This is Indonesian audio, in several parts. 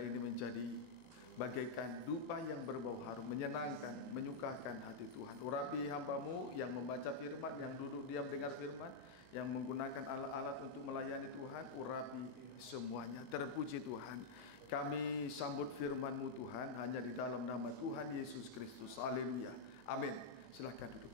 ini menjadi bagaikan dupa yang berbau harum, menyenangkan, menyukakan hati Tuhan. Urapi hamba-Mu yang membaca firman, yang duduk diam dengar firman, yang menggunakan alat-alat untuk melayani Tuhan. Urapi semuanya. Terpuji Tuhan. Kami sambut firman-Mu Tuhan hanya di dalam nama Tuhan Yesus Kristus. Haleluya. Amin. Silakan duduk.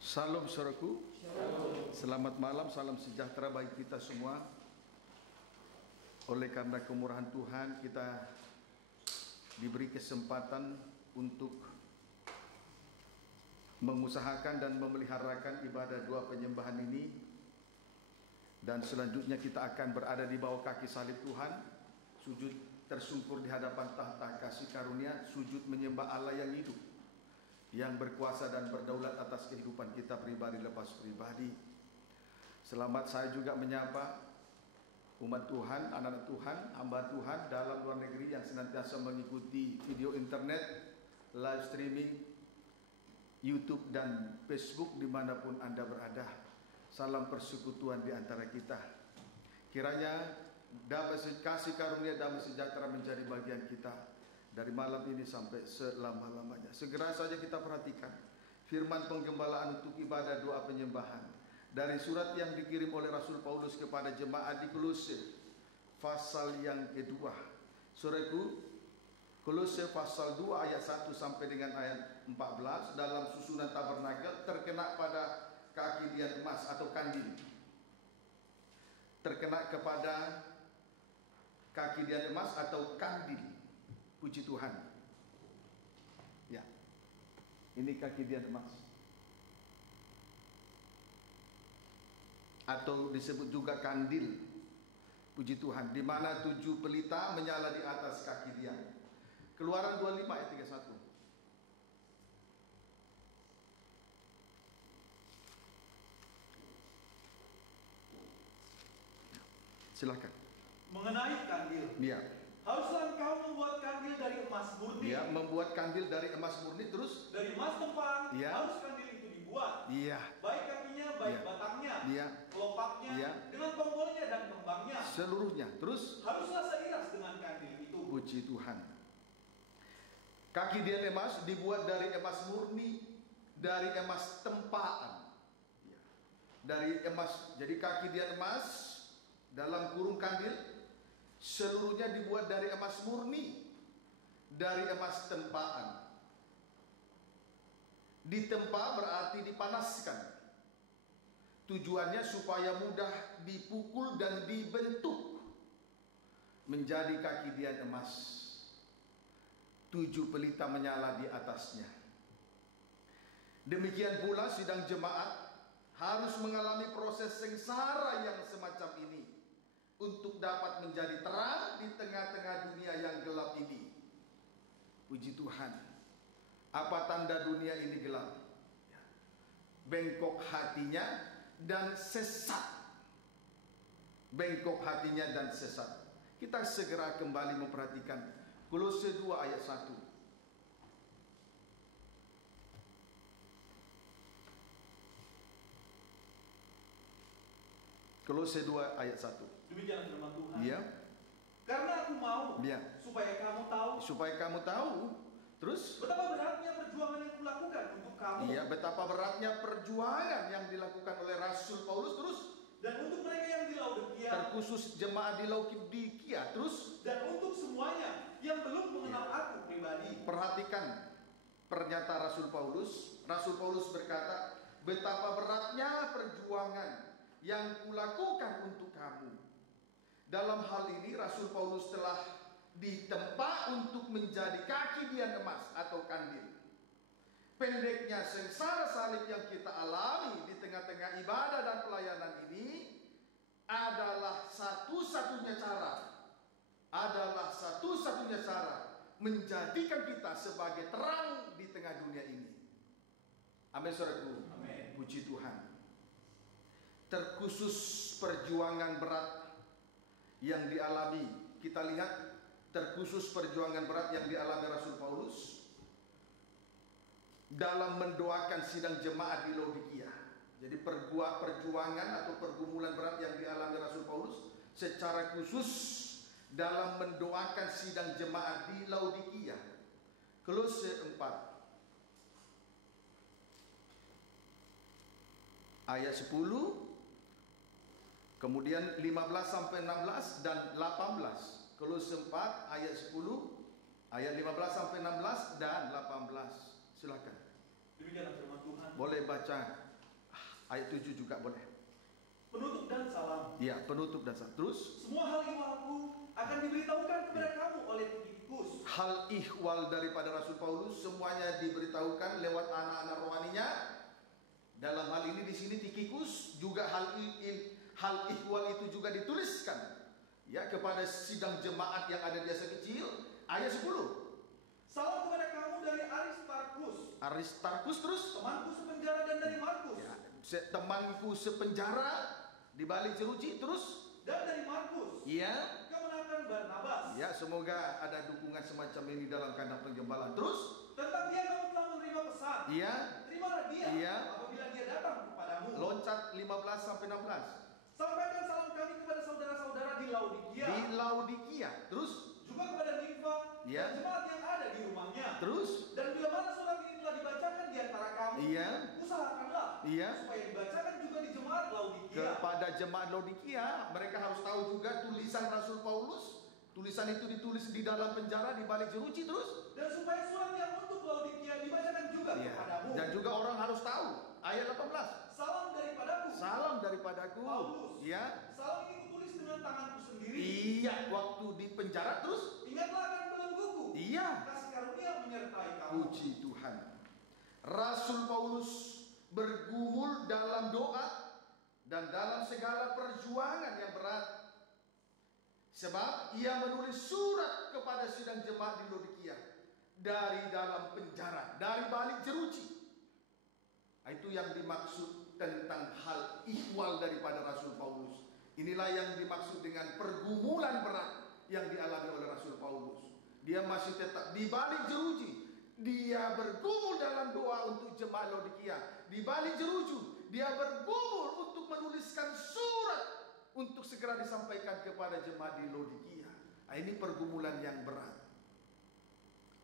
Salam saudaraku. Selamat malam, salam sejahtera bagi kita semua. Oleh karena kemurahan Tuhan, kita diberi kesempatan untuk mengusahakan dan memeliharakan ibadah doa penyembahan ini. Dan selanjutnya kita akan berada di bawah kaki salib Tuhan, sujud tersungkur di hadapan tahta kasih karunia, sujud menyembah Allah yang hidup, yang berkuasa dan berdaulat atas kehidupan kita pribadi lepas pribadi. Selamat saya juga menyapa umat Tuhan, anak-anak Tuhan, hamba Tuhan dalam luar negeri yang senantiasa mengikuti video internet, live streaming, YouTube dan Facebook dimanapun Anda berada. Salam persekutuan di antara kita. Kiranya damai kasih karunia, damai sejahtera menjadi bagian kita dari malam ini sampai selama-lamanya. Segera saja kita perhatikan firman penggembalaan untuk ibadah doa penyembahan dari surat yang dikirim oleh Rasul Paulus kepada jemaat di Kolose, pasal yang kedua. Saudaraku, Kolose pasal 2 ayat 1 sampai dengan ayat 14, dalam susunan tabernakel terkena pada kaki dian emas atau kandil. Terkena kepada kaki dian emas atau kandil. Puji Tuhan. Ya. Ini kaki dian emas. Atau disebut juga kandil. Puji Tuhan. Di mana 7 pelita menyala di atas kaki dian. Keluaran 25 ayat 31. Silakan. Mengenai kandil. Iya. Haruslah engkau membuat kandil dari emas murni. Iya, membuat kandil dari emas murni. Terus dari emas tempang. Iya. Harus kandil itu dibuat. Iya. Baik kakinya, baik Iya. batangnya, Iya. kelopaknya, Iya. dengan tombolnya dan kembangnya. Seluruhnya. Terus Haruslah seiras dengan kandil itu. puji Tuhan. Kaki dian emas dibuat dari emas murni, dari emas tempaan. Iya. Dari emas. Jadi kaki dian emas dalam kurung kandil seluruhnya dibuat dari emas murni, dari emas tempaan. Ditempa berarti dipanaskan. Tujuannya supaya mudah dipukul dan dibentuk menjadi kaki dian emas. 7 pelita menyala di atasnya. Demikian pula sidang jemaat harus mengalami proses sengsara yang semacam ini untuk dapat menjadi terang di tengah-tengah dunia yang gelap ini. Puji Tuhan. Apa tanda dunia ini gelap? Bengkok hatinya dan sesat. Bengkok hatinya dan sesat. Kita segera kembali memperhatikan Kolose 2 ayat 1. Kolose 2 ayat 1. Demikian firman Tuhan. Iya. Karena aku mau Iya. supaya kamu tahu. Supaya kamu tahu. Terus Betapa beratnya perjuangan yang kulakukan untuk kamu. iya, betapa beratnya perjuangan yang dilakukan oleh Rasul Paulus. Terus Dan untuk mereka yang di Laodikia. terkhusus jemaat di Laodikia. Terus Dan untuk semuanya yang belum mengenal aku pribadi. perhatikan pernyataan Rasul Paulus. Rasul Paulus berkata, betapa beratnya perjuangan yang kulakukan untuk kamu. Dalam hal ini Rasul Paulus telah ditempa untuk menjadi kaki dian emas atau kandil. Pendeknya sengsara salib yang kita alami di tengah-tengah ibadah dan pelayanan ini adalah satu-satunya cara menjadikan kita sebagai terang di tengah dunia ini. Amin, saudaraku. Amin. Puji Tuhan. Terkhusus perjuangan berat yang dialami. Kita lihat terkhusus perjuangan berat yang dialami Rasul Paulus dalam mendoakan sidang jemaat di Laodikia. Jadi perjuangan atau pergumulan berat yang dialami Rasul Paulus secara khusus dalam mendoakan sidang jemaat di Laodikia. Kolose 4 ayat 10, kemudian 15 sampai 16 dan 18. Kolose 4 ayat 10, ayat 15 sampai 16 dan 18. Silakan. Demikianlah firman Tuhan. Boleh baca ayat 7 juga boleh. Penutup dan salam. Ya, penutup dan salam. Terus Semua hal ihwalku akan diberitahukan kepada kamu oleh Tikikus. hal ihwal daripada Rasul Paulus semuanya diberitahukan lewat anak-anak rohaninya. Dalam hal ini di sini Tikikus juga hal ihwal itu juga dituliskan ya kepada sidang jemaat yang ada di Asia Kecil. Ayat 10. Salam kepada kamu dari Aristarkus terus temanku sepenjara, dan dari Markus. ya, temanku sepenjara di balik jeruji terus Dan dari Markus ya. kemenangan Barnabas. Ya, semoga ada dukungan semacam ini dalam kandang penggembalaan. Terus Tentang dia kamu telah menerima pesan. iya, Terimalah dia Iya. apabila dia datang kepadamu. loncat 15 sampai 16. Sampaikan salam kami kepada saudara-saudara di Laodikia. Di Laodikia. Terus Juga kepada Nimfa Iya. dan jemaat yang ada di rumahnya. terus Dan bila mana surat ini telah dibacakan di antara kamu, Iya. usahakanlah Iya. supaya dibacakan juga di jemaat Laodikia. kepada jemaat Laodikia, mereka harus tahu juga tulisan Rasul Paulus. Tulisan itu ditulis di dalam penjara di balik jeruji terus. Dan supaya surat yang untuk Laodikia dibacakan juga Iya. kepadamu. Dan juga orang harus tahu. Ayat 18. Salam daripadaku. Salam daripadaku. Paulus. Ya. Salam ini kutulis dengan tanganku sendiri. Iya, waktu di penjara terus. Ingatlah akan belengguku. Iya. Kasih karunia menyertai kamu. Puji Tuhan. Rasul Paulus bergumul dalam doa dan dalam segala perjuangan yang berat. Sebab ia menulis surat kepada sidang jemaat di Laodikia dari dalam penjara, dari balik jeruji. Itu yang dimaksud tentang hal ihwal daripada Rasul Paulus. Inilah yang dimaksud dengan pergumulan berat yang dialami oleh Rasul Paulus. Dia masih tetap di balik jeruji. Dia bergumul dalam doa untuk jemaat Laodikia. Di balik jeruji, dia bergumul untuk menuliskan surat untuk segera disampaikan kepada jemaat di Laodikia. Ini pergumulan yang berat.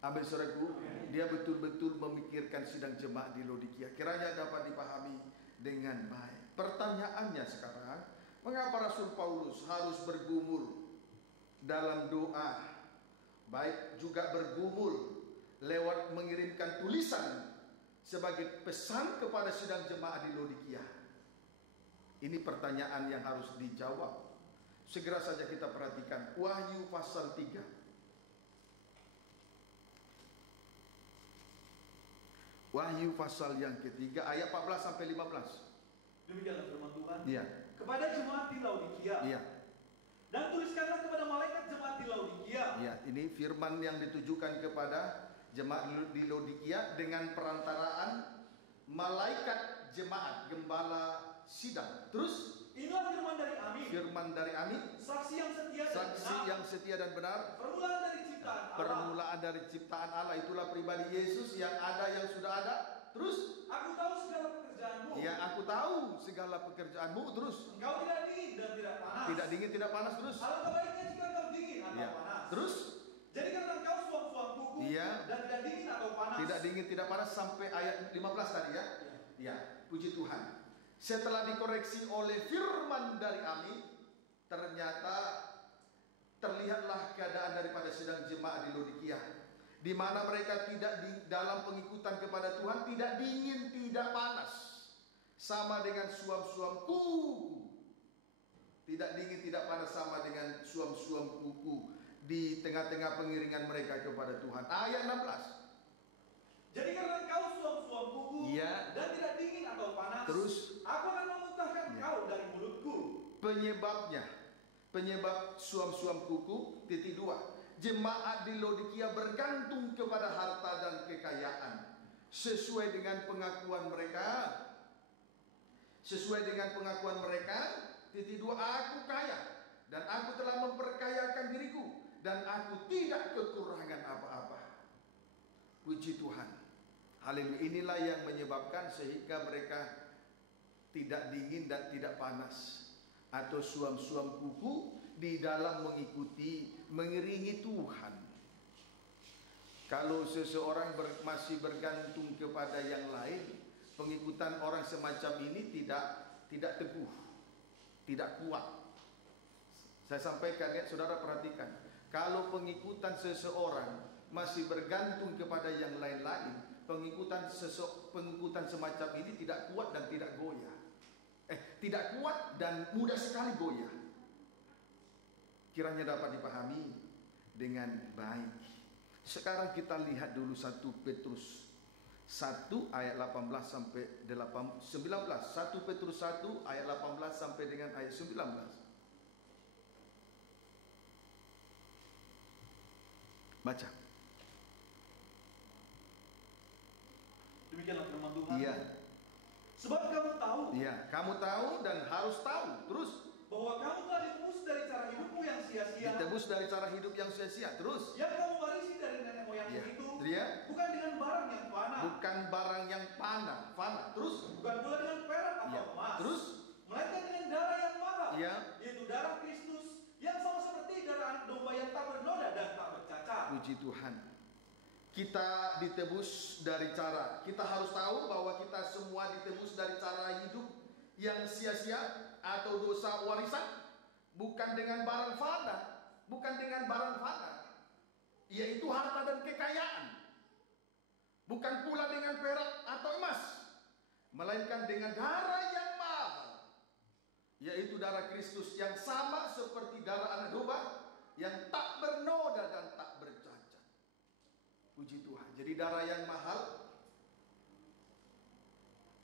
Amin, saudaraku. Dia betul-betul memikirkan sidang jemaat di Laodikia. Kiranya dapat dipahami dengan baik. Pertanyaannya sekarang, mengapa Rasul Paulus harus bergumul dalam doa, baik juga bergumul lewat mengirimkan tulisan sebagai pesan kepada sidang jemaat di Laodikia? Ini pertanyaan yang harus dijawab. Segera saja kita perhatikan Wahyu pasal 3. Wahyu pasal yang ketiga ayat 14 sampai 15. Demikianlah firman Tuhan. Iya. Kepada jemaat di Laodikia. Iya. Dan tuliskanlah kepada malaikat jemaat di Laodikia. Iya, ini firman yang ditujukan kepada jemaat di Laodikia dengan perantaraan malaikat jemaat, gembala sidang. Terus Inilah firman dari Amin. firman dari Amin, Saksi yang setia dan saksi benar. yang setia dan benar, Permulaan dari ciptaan Allah. permulaan dari ciptaan Allah. Itulah pribadi Yesus yang ada, yang sudah ada. Terus Aku tahu segala pekerjaanmu. ya, aku tahu segala pekerjaanmu. Terus Engkau tidak dingin dan tidak panas. tidak dingin tidak panas. Terus Alangkah baiknya jika engkau dingin atau ya, panas. terus Jadi karena engkau suam-suam kuku Iya. dan tidak dingin atau panas. tidak dingin tidak panas sampai ayat 15 tadi ya. Ya, puji Tuhan. Setelah dikoreksi oleh firman dari Amin, ternyata terlihatlah keadaan daripada sidang jemaat di Laodikia, di mana mereka tidak di dalam pengikutan kepada Tuhan, tidak dingin, tidak panas, sama dengan suam-suam kuku. Tidak dingin, tidak panas, sama dengan suam-suam kuku di tengah-tengah pengiringan mereka kepada Tuhan. Ayat 16. Jadi karena engkau suam-suam kuku Iya. dan tidak dingin atau panas, Terus aku akan memuntahkan Iya. engkau dari mulutku. Penyebab suam-suam kuku. Titik 2. Jemaat di Laodikia bergantung kepada harta dan kekayaan sesuai dengan pengakuan mereka. Titik 2, aku kaya dan aku telah Puji Tuhan. Haleluya. Inilah yang menyebabkan sehingga mereka tidak dingin dan tidak panas, atau suam-suam kuku di dalam mengiringi Tuhan. Kalau seseorang masih bergantung kepada yang lain, pengikutan orang semacam ini tidak teguh, tidak kuat. Saya sampaikan ya, saudara perhatikan. Kalau pengikutan seseorang masih bergantung kepada yang lain-lain, pengikutan semacam ini tidak kuat dan tidak goyah. Tidak kuat dan mudah sekali goyah. Kiranya dapat dipahami dengan baik. Sekarang kita lihat dulu 1 Petrus 1 ayat 18 sampai 19. 1 Petrus 1 ayat 18 sampai dengan ayat 19. Baca. Demikianlah firman Tuhan. Iya. Sebab kamu tahu. Iya, kamu tahu dan harus tahu. Terus, bahwa kamu telah ditebus dari cara hidupmu yang sia-sia. Ditebus dari cara hidup yang sia-sia. Terus, yang kamu warisi dari nenek moyangmu itu. Iya. Bukan dengan barang yang fana. Bukan barang yang fana. Terus, bukan pula dengan perak atau emas. Terus, melainkan dengan darah yang mahal. Iya. Yaitu darah Kristus yang sama seperti darah anak domba yang tak bernoda dan tak bercacat. Puji Tuhan. Kita ditebus dari cara. Kita harus tahu bahwa kita semua ditebus dari cara hidup yang sia-sia atau dosa warisan, bukan dengan barang fana, yaitu harta dan kekayaan, bukan pula dengan perak atau emas, melainkan dengan darah yang mahal, yaitu darah Kristus yang sama seperti darah anak domba yang tak bernoda dan tak bercacat. Puji Tuhan. Jadi darah yang mahal,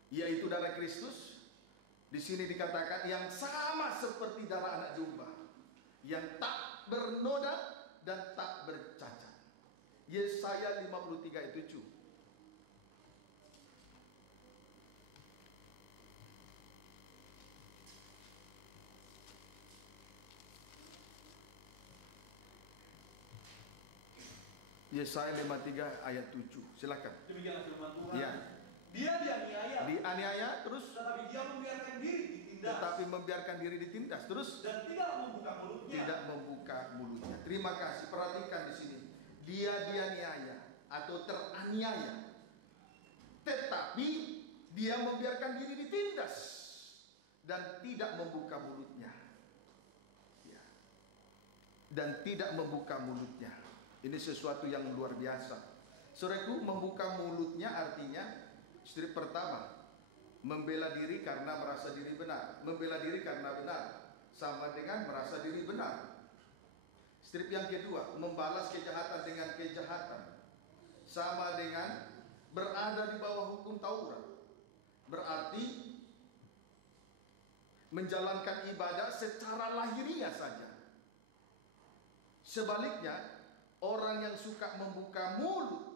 yaitu darah Kristus, di sini dikatakan yang sama seperti darah anak domba, yang tak bernoda dan tak bercacat. Yesaya 53 ayat 7. Yesaya 53 ayat 7. Silakan. Demikianlah firman Tuhan. Ya. Dia dianiaya. Terus. Tetapi dia membiarkan diri ditindas. Terus. Dan tidak membuka mulutnya. Terima kasih. Perhatikan di sini. Dia dianiaya atau teraniaya. Tetapi dia membiarkan diri ditindas dan tidak membuka mulutnya. Ya. Dan tidak membuka mulutnya. Ini sesuatu yang luar biasa. Saudaraku, membuka mulutnya artinya strip pertama, membela diri karena merasa diri benar. Membela diri karena benar sama dengan merasa diri benar. Strip yang kedua, membalas kejahatan dengan kejahatan sama dengan berada di bawah hukum Taurat. Berarti menjalankan ibadah secara lahiriah saja. Sebaliknya, orang yang suka membuka mulut,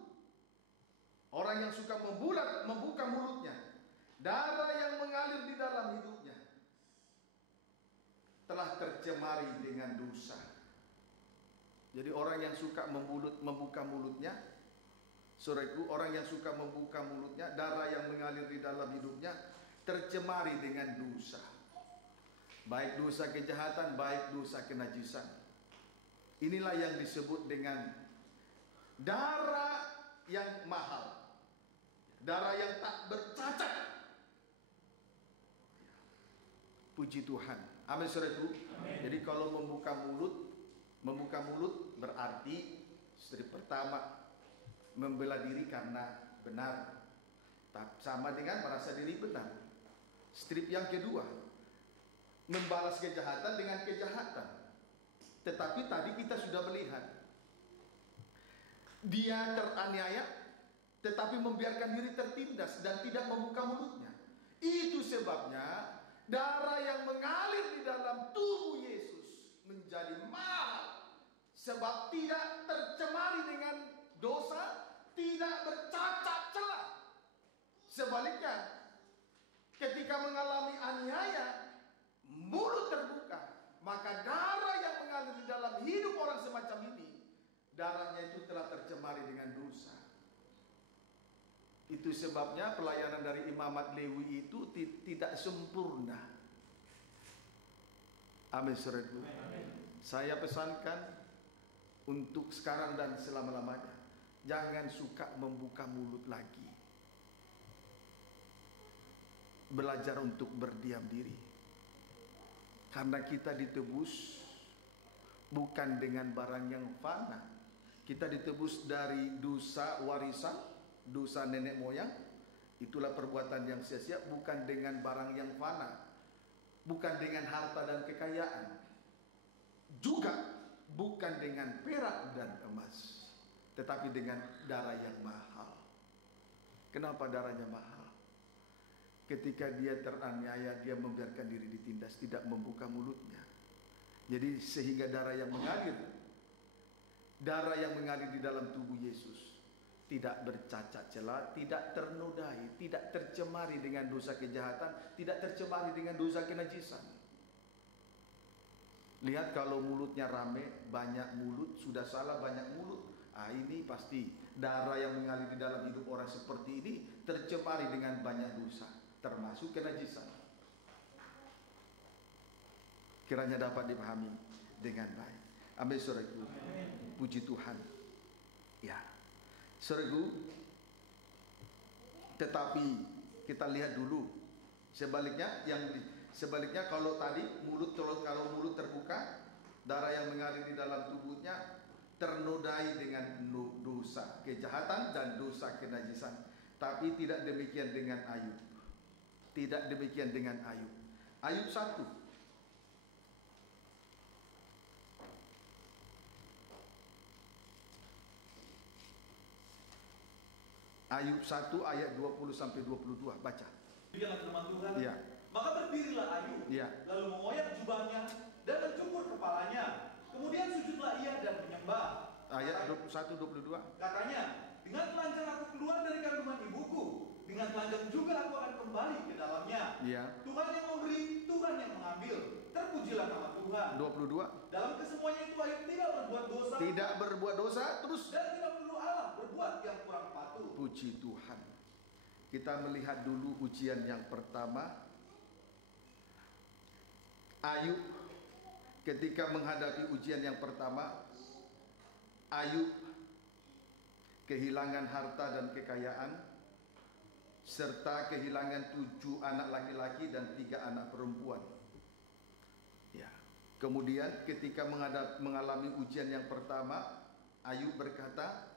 orang yang suka membuka mulutnya, darah yang mengalir di dalam hidupnya telah tercemari dengan dosa. Jadi orang yang suka membuka mulutnya, saudaraku, orang yang suka membuka mulutnya, darah yang mengalir di dalam hidupnya tercemari dengan dosa. Baik dosa kejahatan, baik dosa kenajisan. Inilah yang disebut dengan darah yang mahal, darah yang tak bercacat. Puji Tuhan. Amin, saudaraku. Jadi kalau membuka mulut berarti strip pertama, membela diri karena benar, sama dengan merasa diri benar. Strip yang kedua, membalas kejahatan dengan kejahatan. Tetapi tadi kita sudah melihat dia teraniaya tetapi membiarkan diri tertindas dan tidak membuka mulutnya. Itu sebabnya darah yang mengalir di dalam tubuh Yesus menjadi mahal, sebab tidak tercemari dengan dosa, tidak bercacat celah. Sebaliknya, ketika mengalami aniaya, mulut terbuka, maka darah yang mengalir di dalam hidup orang semacam ini, darahnya itu telah tercemari dengan dosa. Itu sebabnya pelayanan dari imamat Lewi itu tidak sempurna. Amin, saudaraku. Saya pesankan untuk sekarang dan selama-lamanya, jangan suka membuka mulut lagi. Belajar untuk berdiam diri. Karena kita ditebus bukan dengan barang yang fana. Kita ditebus dari dosa warisan, dosa nenek moyang. Itulah perbuatan yang sia-sia, bukan dengan barang yang fana, bukan dengan harta dan kekayaan, juga bukan dengan perak dan emas, tetapi dengan darah yang mahal. Kenapa darahnya mahal? Ketika dia teraniaya, dia membiarkan diri ditindas, tidak membuka mulutnya. Jadi sehingga darah yang mengalir di dalam tubuh Yesus tidak bercacat celah, tidak ternodai, tidak tercemari dengan dosa kejahatan, tidak tercemari dengan dosa kenajisan. Lihat kalau mulutnya rame, banyak mulut, sudah salah banyak mulut. Ini pasti darah yang mengalir di dalam hidup orang seperti ini tercemari dengan banyak dosa, termasuk kenajisan. Kiranya dapat dipahami dengan baik. Amin, saudaraku. Puji Tuhan. Ya, saudaraku. Tetapi kita lihat dulu sebaliknya, kalau tadi kalau mulut terbuka, darah yang mengalir di dalam tubuhnya ternodai dengan dosa kejahatan dan dosa kenajisan. Tapi tidak demikian dengan Ayub. Tidak demikian dengan Ayub. Ayub 1. Ayub 1 ayat 20 sampai 22, baca. Demikianlah firman Tuhan. Ya. Maka berdirilah Ayub, Ya. lalu mengoyak jubahnya dan mencukur kepalanya. Kemudian sujudlah ia dan menyembah. Ayat 21 22. Katanya, dengan telanjang aku keluar dari kandungan ibuku, dengan telanjang juga aku akan kembali ke dalamnya. Ya. Tuhan yang memberi, Tuhan yang mengambil. Terpujilah nama Tuhan. 22. Dalam kesemuanya itu Ayub tidak berbuat dosa. Tidak berbuat dosa, terus Dan tidak perlu Allah berbuat yang kurang patuh. puji Tuhan. Kita melihat dulu ujian yang pertama. Ayub ketika menghadapi ujian yang pertama, Ayub kehilangan harta dan kekayaan, serta kehilangan 7 anak laki-laki dan 3 anak perempuan. Ya. Kemudian ketika mengalami ujian yang pertama, Ayub berkata,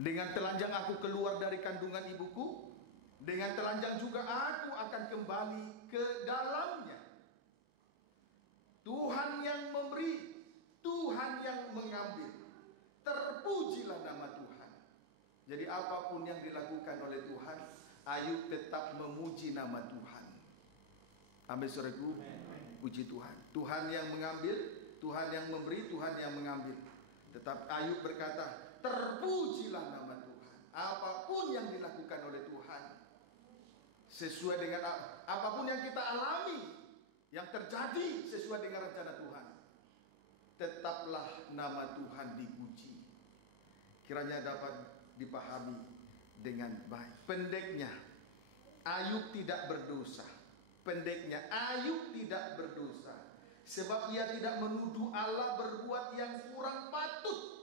dengan telanjang aku keluar dari kandungan ibuku, dengan telanjang juga aku akan kembali ke dalamnya. Tuhan yang memberi, Tuhan yang mengambil. Terpujilah nama Tuhan. Jadi apapun yang dilakukan oleh Tuhan, Ayub tetap memuji nama Tuhan. Amin, saudaraku. Puji Tuhan. Tuhan yang mengambil, Tuhan yang memberi, Tuhan yang mengambil. Tetap Ayub berkata, terpujilah nama Tuhan. Apapun yang dilakukan oleh Tuhan, sesuai dengan apapun yang kita alami, yang terjadi sesuai dengan rencana Tuhan, tetaplah nama Tuhan dipuji. Kiranya dapat dipahami dengan baik. Pendeknya, Ayub tidak berdosa. Pendeknya, Ayub tidak berdosa, sebab ia tidak menuduh Allah berbuat yang kurang patut.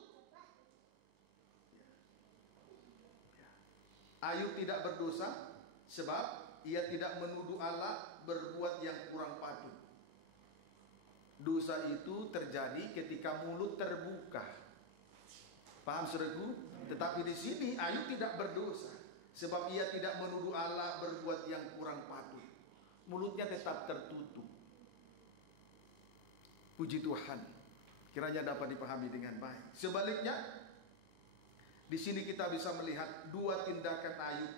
Ayub tidak berdosa sebab ia tidak menuduh Allah berbuat yang kurang patut. Dosa itu terjadi ketika mulut terbuka. Paham, saudaraku? Tetapi di sini Ayub tidak berdosa sebab ia tidak menuduh Allah berbuat yang kurang patut. Mulutnya tetap tertutup. Puji Tuhan. Kiranya dapat dipahami dengan baik. Sebaliknya, di sini kita bisa melihat 2 tindakan Ayub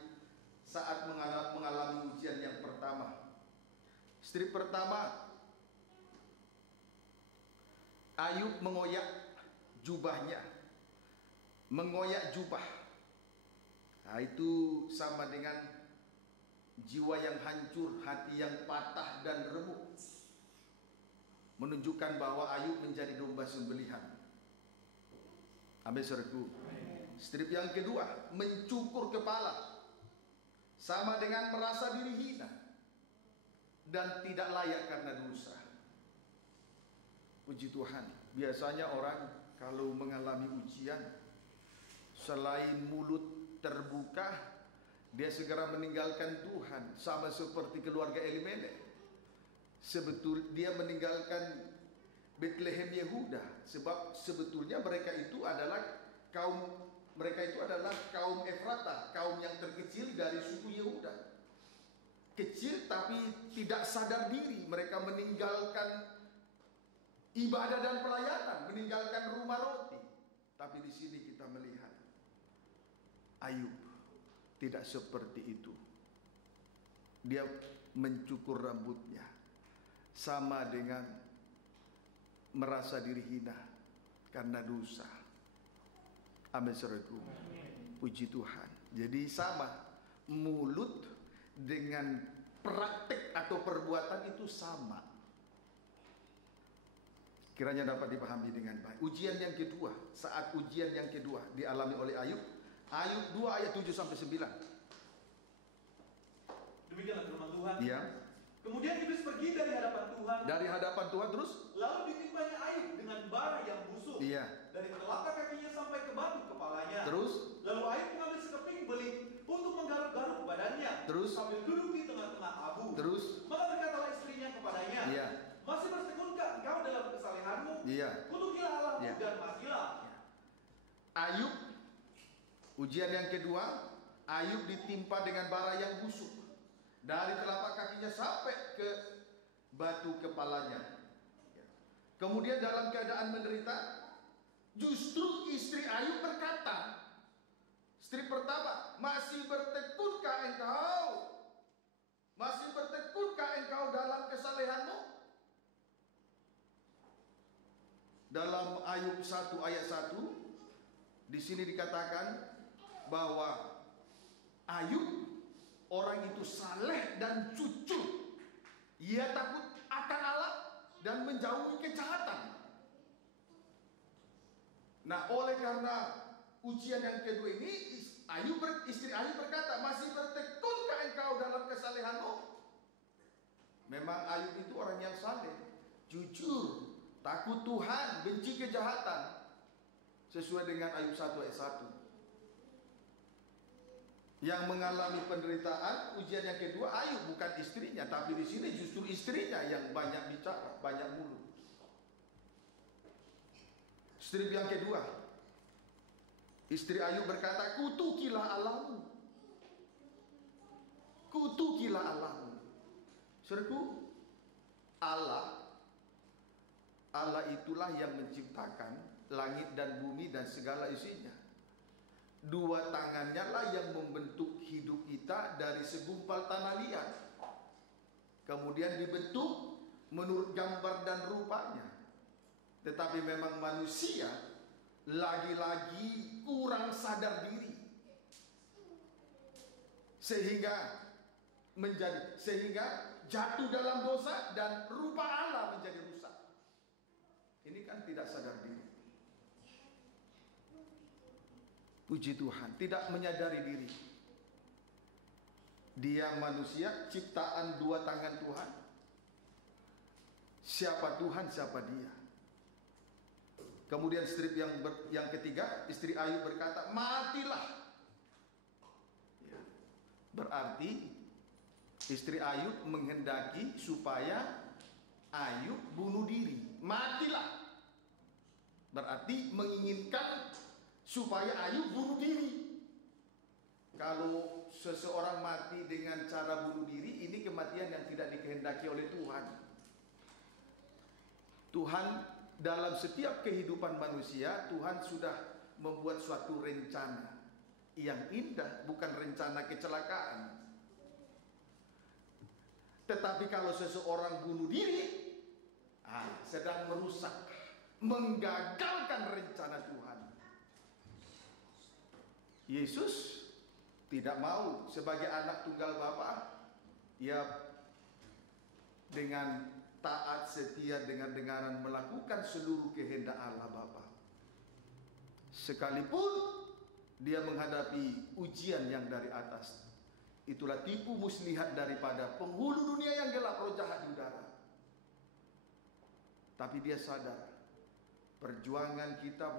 saat mengalami ujian yang pertama. Strip pertama, Ayub mengoyak jubahnya. Mengoyak jubah. Nah, itu sama dengan jiwa yang hancur, hati yang patah dan remuk. menunjukkan bahwa Ayub menjadi domba sembelihan. Amin, saudaraku. Strip yang kedua, mencukur kepala, sama dengan merasa diri hina dan tidak layak karena dosa. Puji Tuhan, biasanya orang kalau mengalami ujian, selain mulut terbuka, dia segera meninggalkan Tuhan, sama seperti keluarga Elimelek. Dia meninggalkan Bethlehem Yehuda, sebab sebetulnya mereka itu adalah kaum Efrata, kaum yang terkecil dari suku Yehuda. Kecil tapi tidak sadar diri, mereka meninggalkan ibadah dan pelayanan, meninggalkan rumah roti. Tapi di sini kita melihat Ayub tidak seperti itu. Dia mencukur rambutnya, sama dengan merasa diri hina karena dosa. Amin, saudaraku. Puji Tuhan. Jadi sama, mulut dengan praktek atau perbuatan itu sama. Kiranya dapat dipahami dengan baik. Ujian yang kedua, saat ujian yang kedua dialami oleh Ayub, Ayub 2 ayat 7 sampai 9. Demikianlah firman Tuhan. Iya. Kemudian iblis pergi dari hadapan Tuhan. Dari hadapan Tuhan terus? Lalu ditimpanya Ayub dengan bara yang busuk. Iya. Dari telapak kakinya sampai ke batu kepalanya. Terus? Lalu Ayub mengambil sekeping beling untuk menggaruk-garuk badannya. Terus? Sambil duduk di tengah-tengah abu. Terus? Maka berkatalah istrinya kepadanya. Iya. Masih bertekunkah engkau dalam kesalehanmu? Iya. Kutukilah Allahmu Iya. dan matilah. Ayub, ujian yang kedua, Ayub ditimpa dengan bara yang busuk. Dari telapak kakinya sampai ke batu kepalanya. Kemudian dalam keadaan menderita, justru istri Ayub berkata, istri pertama, masih bertekunkah engkau? Masih bertekunkah engkau dalam kesalehanmu? Dalam Ayub 1 ayat 1, di sini dikatakan bahwa Ayub orang itu saleh dan jujur. Ia takut akan Allah dan menjauhi kejahatan. Nah, oleh karena ujian yang kedua ini, istri Ayub berkata, masih bertekunkah engkau dalam kesalehanmu? Memang Ayub itu orang yang saleh, jujur, takut Tuhan, benci kejahatan, sesuai dengan Ayub 1 ayat 1. Yang mengalami penderitaan, ujian yang kedua Ayub, bukan istrinya, tapi di sini justru istrinya yang banyak bicara, banyak mulut. Strip yang kedua, istri Ayub berkata, kutukilah Allahmu. Kutukilah Allahmu. Saudaraku, Allah itulah yang menciptakan langit dan bumi dan segala isinya. Dua tangannya lah yang membentuk hidup kita dari segumpal tanah liat. Kemudian dibentuk menurut gambar dan rupanya. Tetapi memang manusia lagi-lagi kurang sadar diri, sehingga jatuh dalam dosa dan rupa Allah menjadi rusak. Ini kan tidak sadar diri. Puji Tuhan, tidak menyadari diri. Dia manusia, ciptaan dua tangan Tuhan. Siapa Tuhan, siapa dia? Kemudian strip yang ketiga, istri Ayub berkata, matilah. Ya. Berarti istri Ayub menghendaki supaya Ayub bunuh diri. Matilah. Berarti menginginkan supaya Ayub bunuh diri. Kalau seseorang mati dengan cara bunuh diri, ini kematian yang tidak dikehendaki oleh Tuhan. Tuhan dalam setiap kehidupan manusia, Tuhan sudah membuat suatu rencana yang indah, bukan rencana kecelakaan. Tetapi kalau seseorang bunuh diri, sedang merusak, menggagalkan rencana Tuhan. Yesus tidak mau sebagai anak tunggal Bapa, ia dengan taat setia dengan dengaran melakukan seluruh kehendak Allah Bapa. Sekalipun dia menghadapi ujian yang dari atas. Itulah tipu muslihat daripada penghulu dunia yang gelap, roh jahat di udara. Tapi dia sadar perjuangan kita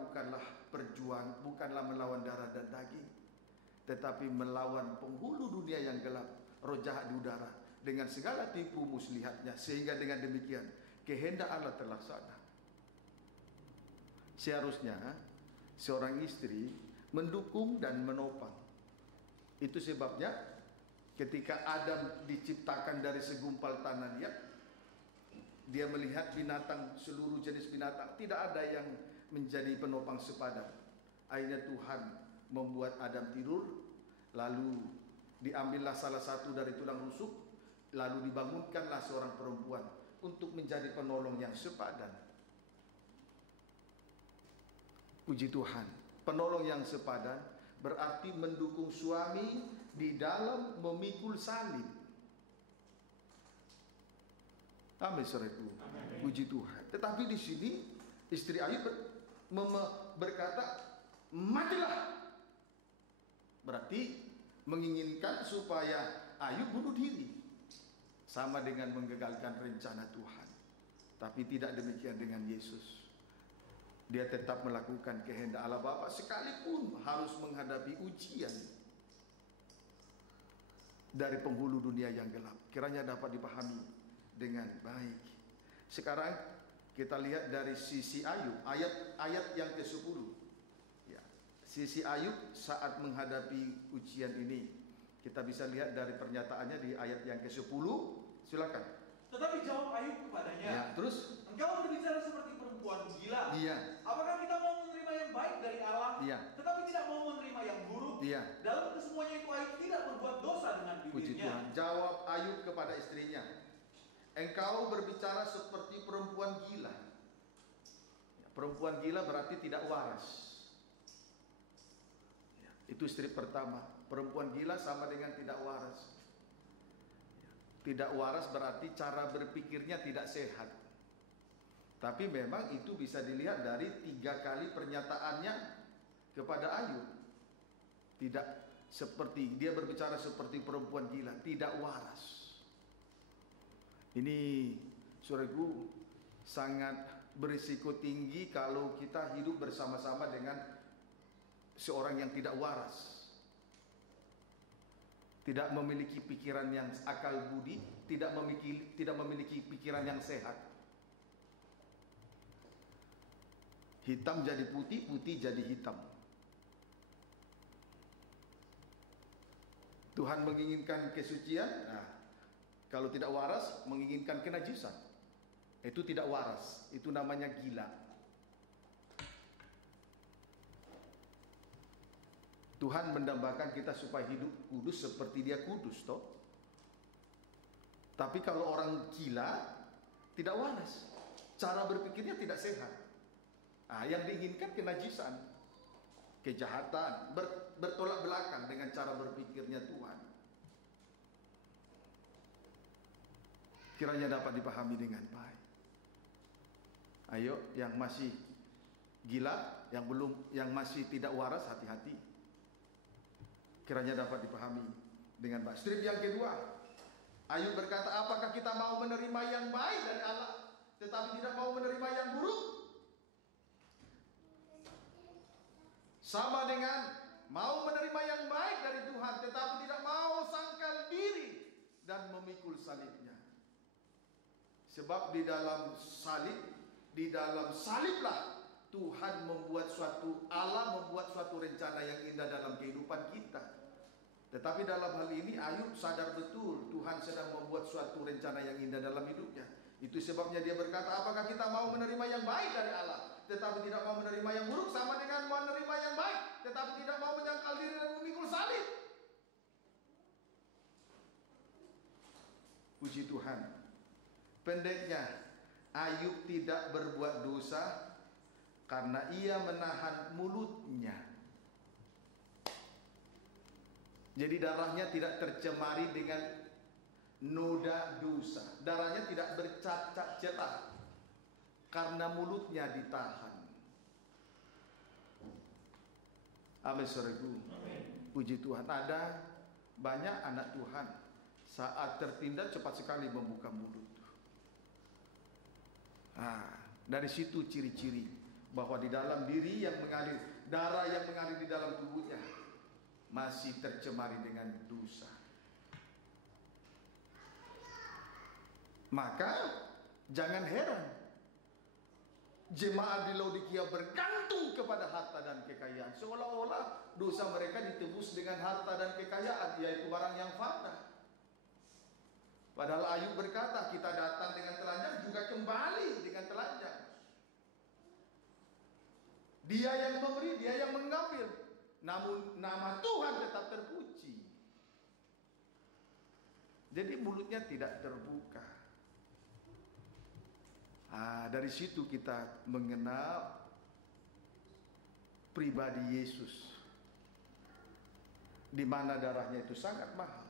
bukanlah melawan darah dan daging, tetapi melawan penghulu dunia yang gelap, roh jahat di udara, dengan segala tipu muslihatnya, sehingga dengan demikian kehendak Allah terlaksana. Seharusnya seorang istri mendukung dan menopang. Itu sebabnya ketika Adam diciptakan dari segumpal tanah liat, dia melihat binatang, seluruh jenis binatang, tidak ada yang menjadi penopang sepadan. Akhirnya Tuhan membuat Adam tidur, lalu diambillah salah satu dari tulang rusuk, lalu dibangunkanlah seorang perempuan untuk menjadi penolong yang sepadan. Puji Tuhan, penolong yang sepadan berarti mendukung suami di dalam memikul salib. Amin, saudaraku. Puji Tuhan. Tetapi di sini istri Ayub berkata, matilah. Berarti menginginkan supaya Ayub bunuh diri, sama dengan menggagalkan rencana Tuhan. Tapi tidak demikian dengan Yesus. Dia tetap melakukan kehendak Allah Bapa sekalipun harus menghadapi ujian dari penghulu dunia yang gelap. Kiranya dapat dipahami dengan baik. Sekarang kita lihat dari sisi Ayub, ayat yang ke-10. Ya, sisi Ayub saat menghadapi ujian ini, kita bisa lihat dari pernyataannya di ayat yang ke-10. Silakan. Tetapi jawab Ayub kepadanya, ya, terus, engkau berbicara seperti perempuan gila. Iya. Apakah kita mau menerima yang baik dari Allah, Iya, tetapi tidak mau menerima yang buruk? Iya. Dalam kesemuanya itu Ayub tidak berbuat dosa dengan Puji bibirnya. Tuhan. Jawab Ayub kepada istrinya, engkau berbicara seperti perempuan gila. Perempuan gila berarti tidak waras. Itu istri pertama. Perempuan gila sama dengan tidak waras. Tidak waras berarti cara berpikirnya tidak sehat. Tapi memang itu bisa dilihat dari 3 kali pernyataannya kepada Ayub. Tidak seperti, dia berbicara seperti perempuan gila, tidak waras. Ini, saudaraku, sangat berisiko tinggi kalau kita hidup bersama-sama dengan seorang yang tidak waras, tidak memiliki pikiran yang akal budi, tidak memiliki pikiran yang sehat. Hitam jadi putih, putih jadi hitam. Tuhan menginginkan kesucian, kalau tidak waras menginginkan kenajisan. Itu tidak waras, itu namanya gila. Tuhan mendambakan kita supaya hidup kudus seperti Dia kudus, toh. Tapi kalau orang gila tidak waras, cara berpikirnya tidak sehat. Yang diinginkan kenajisan, kejahatan, bertolak belakang dengan cara berpikirnya Tuhan. Kiranya dapat dipahami dengan baik. Ayo, yang masih gila, yang masih tidak waras, hati-hati. Kiranya dapat dipahami dengan baik. Strip yang kedua, Ayub berkata, apakah kita mau menerima yang baik dari Allah, tetapi tidak mau menerima yang buruk? Sama dengan mau menerima yang baik dari Tuhan, tetapi tidak mau sangkal diri dan memikul salibnya. Sebab di dalam saliblah Tuhan membuat Allah membuat suatu rencana yang indah dalam kehidupan kita. Tetapi dalam hal ini Ayub sadar betul Tuhan sedang membuat suatu rencana yang indah dalam hidupnya. Itu sebabnya dia berkata, apakah kita mau menerima yang baik dari Allah, tetapi tidak mau menerima yang buruk? Sama dengan menerima yang baik, tetapi tidak mau menyangkal diri dan memikul salib. Puji Tuhan. Pendeknya, Ayub tidak berbuat dosa karena ia menahan mulutnya. Jadi darahnya tidak tercemari dengan noda dosa. Darahnya tidak bercacat celah karena mulutnya ditahan. Amin, saudaraku. Puji Tuhan. Ada banyak anak Tuhan saat tertindas cepat sekali membuka mulut. Dari situ ciri-ciri bahwa di dalam diri yang mengalir, darah yang mengalir di dalam tubuhnya masih tercemari dengan dosa. Maka jangan heran jemaat di Laodikia bergantung kepada harta dan kekayaan, seolah-olah dosa mereka ditebus dengan harta dan kekayaan, yaitu barang yang fana. Padahal Ayub berkata, kita datang dengan telanjang juga kembali dengan telanjang. Dia yang memberi, dia yang mengambil, namun nama Tuhan tetap terpuji. Jadi mulutnya tidak terbuka. Dari situ kita mengenal pribadi Yesus, di mana darahnya itu sangat mahal.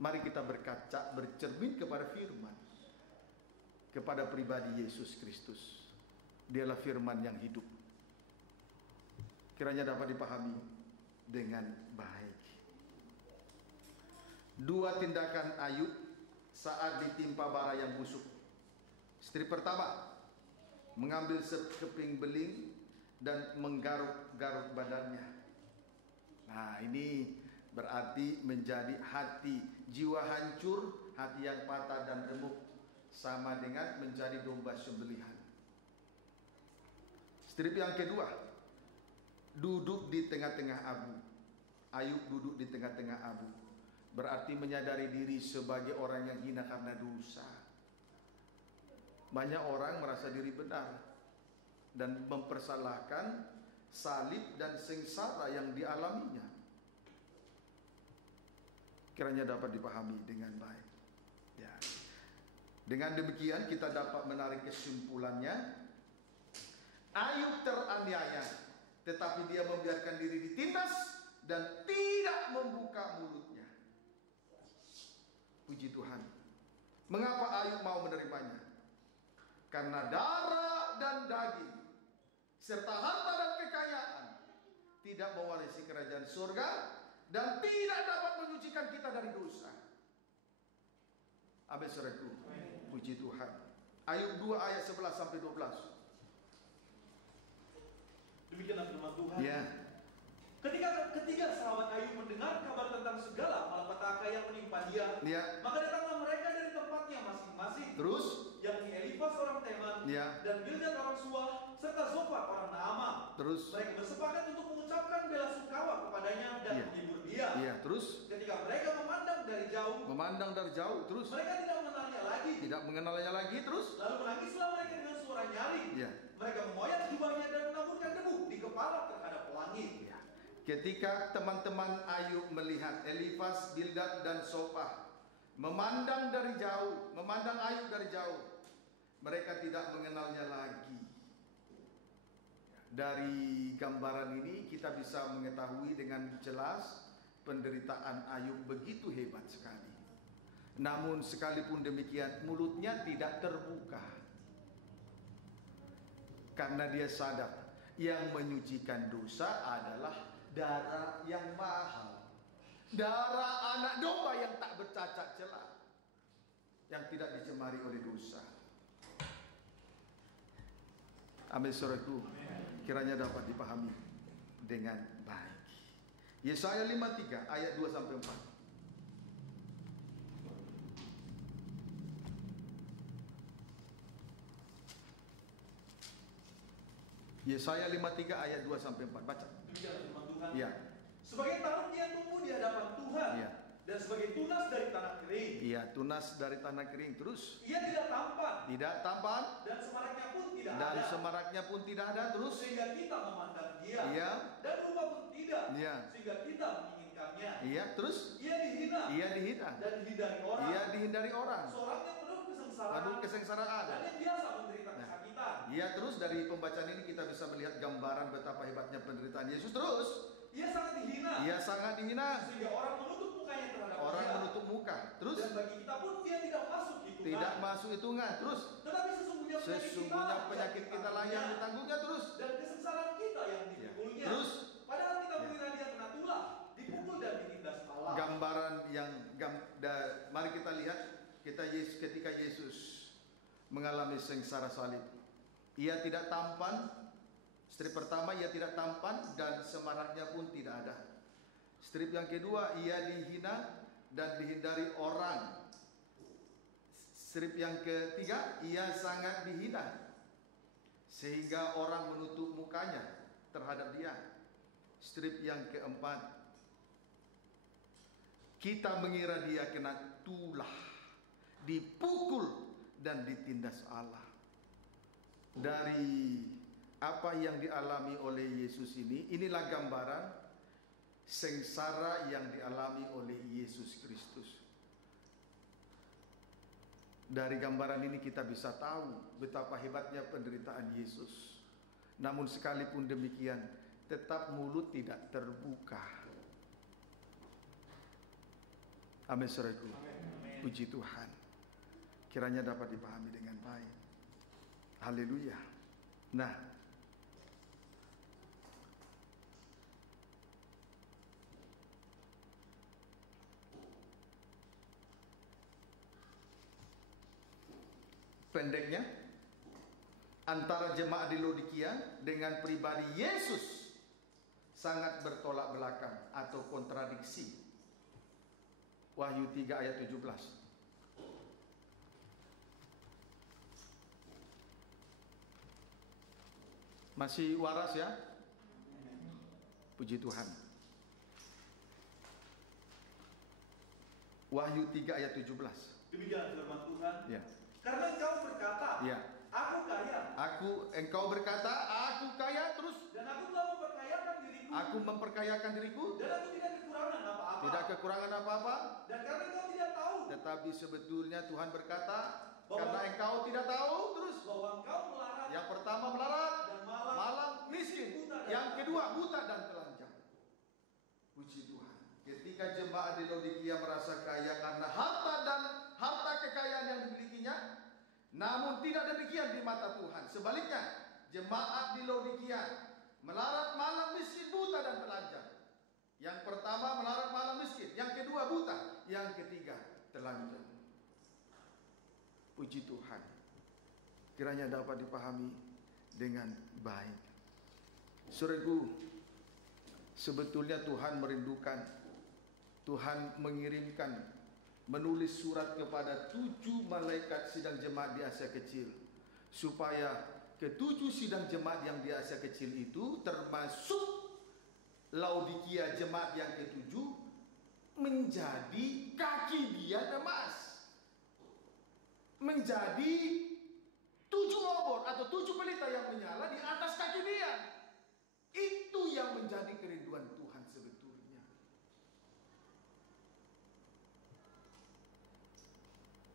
Mari kita berkaca, bercermin kepada firman, kepada pribadi Yesus Kristus. Dialah firman yang hidup. Kiranya dapat dipahami dengan baik. Dua tindakan Ayub saat ditimpa bara yang busuk. Istri pertama mengambil sekeping beling dan menggaruk-garuk badannya. Ini berarti menjadi hati, jiwa hancur, hati yang patah dan remuk, sama dengan menjadi domba sembelihan. Strip yang kedua, duduk di tengah-tengah abu. Ayub duduk di tengah-tengah abu, berarti menyadari diri sebagai orang yang hina karena dosa. Banyak orang merasa diri benar dan mempersalahkan salib dan sengsara yang dialaminya. Kiranya dapat dipahami dengan baik. Ya. Dengan demikian kita dapat menarik kesimpulannya, Ayub teraniaya, tetapi dia membiarkan diri ditindas dan tidak membuka mulutnya. Puji Tuhan. Mengapa Ayub mau menerimanya? Karena darah dan daging serta harta dan kekayaan tidak mewarisi kerajaan surga dan tidak dapat menyucikan kita dari dosa. Amin, saudaraku. Puji Tuhan. Ayub 2 ayat 11 sampai 12. Demikianlah firman Tuhan. Ya. Ketika sahabat Ayub mendengar kabar tentang segala malapetaka yang menimpa dia, Ya. maka datanglah mereka dari tempatnya masing-masing. Terus, yakni Elifas orang Teman, ya. dan Bildad orang Suah, serta Zofar orang Naamah. Terus, mereka bersepakat untuk mengucapkan bela sungkawa kepadanya dan ya. menghibur dia. Ya. Terus, ketika mereka memandang dari jauh, terus mereka tidak mengenalnya lagi. Terus, lalu menangislah mereka dengan suara nyaring. Ya. Mereka memoyat jubahnya dan menaburkan debu di kepala terhadap langit. Ya. Ketika teman-teman Ayub melihat Elifas, Bildad dan Zofar memandang Ayub dari jauh, mereka tidak mengenalnya lagi. Dari gambaran ini kita bisa mengetahui dengan jelas penderitaan Ayub begitu hebat sekali. Namun sekalipun demikian, mulutnya tidak terbuka, karena dia sadar yang menyucikan dosa adalah darah yang mahal, darah anak domba yang tak bercacat celah, yang tidak dicemari oleh dosa. Amin, saudaraku. Kiranya dapat dipahami dengan baik. Yesaya 53 ayat 2 sampai 4. Yesaya 53 ayat 2 sampai 4. Baca. Demikianlah firman Tuhan. Ya. Sebagai taruk dia tumbuh di hadapan Tuhan. Ya. Dan sebagai tunas dari tanah kering. Iya, tunas dari tanah kering. Terus, ia tidak tampan. Tidak tampan. Dan semaraknya pun tidak ada. Dan semaraknya pun tidak ada. Terus, sehingga kita memandang dia. Iya. Dan rupa pun tidak. Iya. Sehingga kita menginginkannya. Iya. Terus, ia dihina. Ia dihina. Dan dihindari orang. Ia dihindari orang. Seorang yang penuh kesengsaraan. Penuh kesengsaraan. Dan yang biasa menderita kesakitan. Iya. Terus dari pembacaan ini kita bisa melihat gambaran betapa hebatnya penderitaan Yesus. Terus, ia sangat dihina. Ia sangat dihina. Sehingga orang menutup mukanya terhadap Orang dia. menutup muka. Terus, dan bagi masuk hitungan. Terus Tetapi sesungguhnya penyakit kita lah yang ditanggungnya. Terus dan kesengsaraan kita yang dipikulnya. Terus Padahal kita mengira dia kena tulah, dipukul dan ditindas Allah. gambaran yang mari kita lihat ketika Yesus mengalami sengsara salib. Ia tidak tampan. Strip pertama, ia tidak tampan dan semaraknya pun tidak ada. Strip yang kedua, ia dihina dan dihindari orang. Strip yang ketiga, ia sangat dihina sehingga orang menutup mukanya terhadap dia. Strip yang keempat, kita mengira dia kena tulah, dipukul dan ditindas Allah. Dari apa yang dialami oleh Yesus inilah gambaran sengsara yang dialami oleh Yesus Kristus. Dari gambaran ini kita bisa tahu betapa hebatnya penderitaan Yesus. Namun sekalipun demikian, tetap mulut tidak terbuka. Amin, saudaraku. Puji Tuhan. Kiranya dapat dipahami dengan baik. Haleluya. Nah, pendeknya, antara jemaat di Laodikia dengan pribadi Yesus sangat bertolak belakang atau kontradiksi. Wahyu 3 ayat 17. Masih waras ya? Puji Tuhan. Wahyu 3 ayat 17. Demikian firman Tuhan. Ya. Karena engkau berkata, Ya. aku kaya. Engkau berkata, aku kaya, terus Dan aku telah memperkayakan diriku. aku memperkayakan diriku, Dan aku tidak kekurangan apa-apa. tidak kekurangan apa-apa. Dan karena engkau tidak tahu Tetapi sebetulnya Tuhan berkata, bahwa karena engkau tidak tahu, terus bahwa engkau melarat yang pertama melarat, dan malam, malam miskin, buta dan yang kedua buta dan telanjang. Puji Tuhan. Ketika jemaat di Laodikia merasa kaya karena harta kekayaan yang dimilikinya, namun tidak demikian di mata Tuhan. Sebaliknya, jemaat di Laodikia melarat, malam, miskin, buta dan telanjang. Yang pertama melarat, malam, miskin, yang kedua buta, yang ketiga telanjang. Puji Tuhan. Kiranya dapat dipahami dengan baik. Saudaraku, sebetulnya Tuhan merindukan, Tuhan mengirimkan, menulis surat kepada 7 malaikat sidang jemaat di Asia Kecil, supaya ke-7 sidang jemaat yang di Asia Kecil itu, termasuk Laodikia jemaat yang ke-7, menjadi kaki dia emas, menjadi 7 obor atau 7 pelita yang menyala di atas kaki dia. Itu yang menjadi kerinduan Tuhan sebetulnya.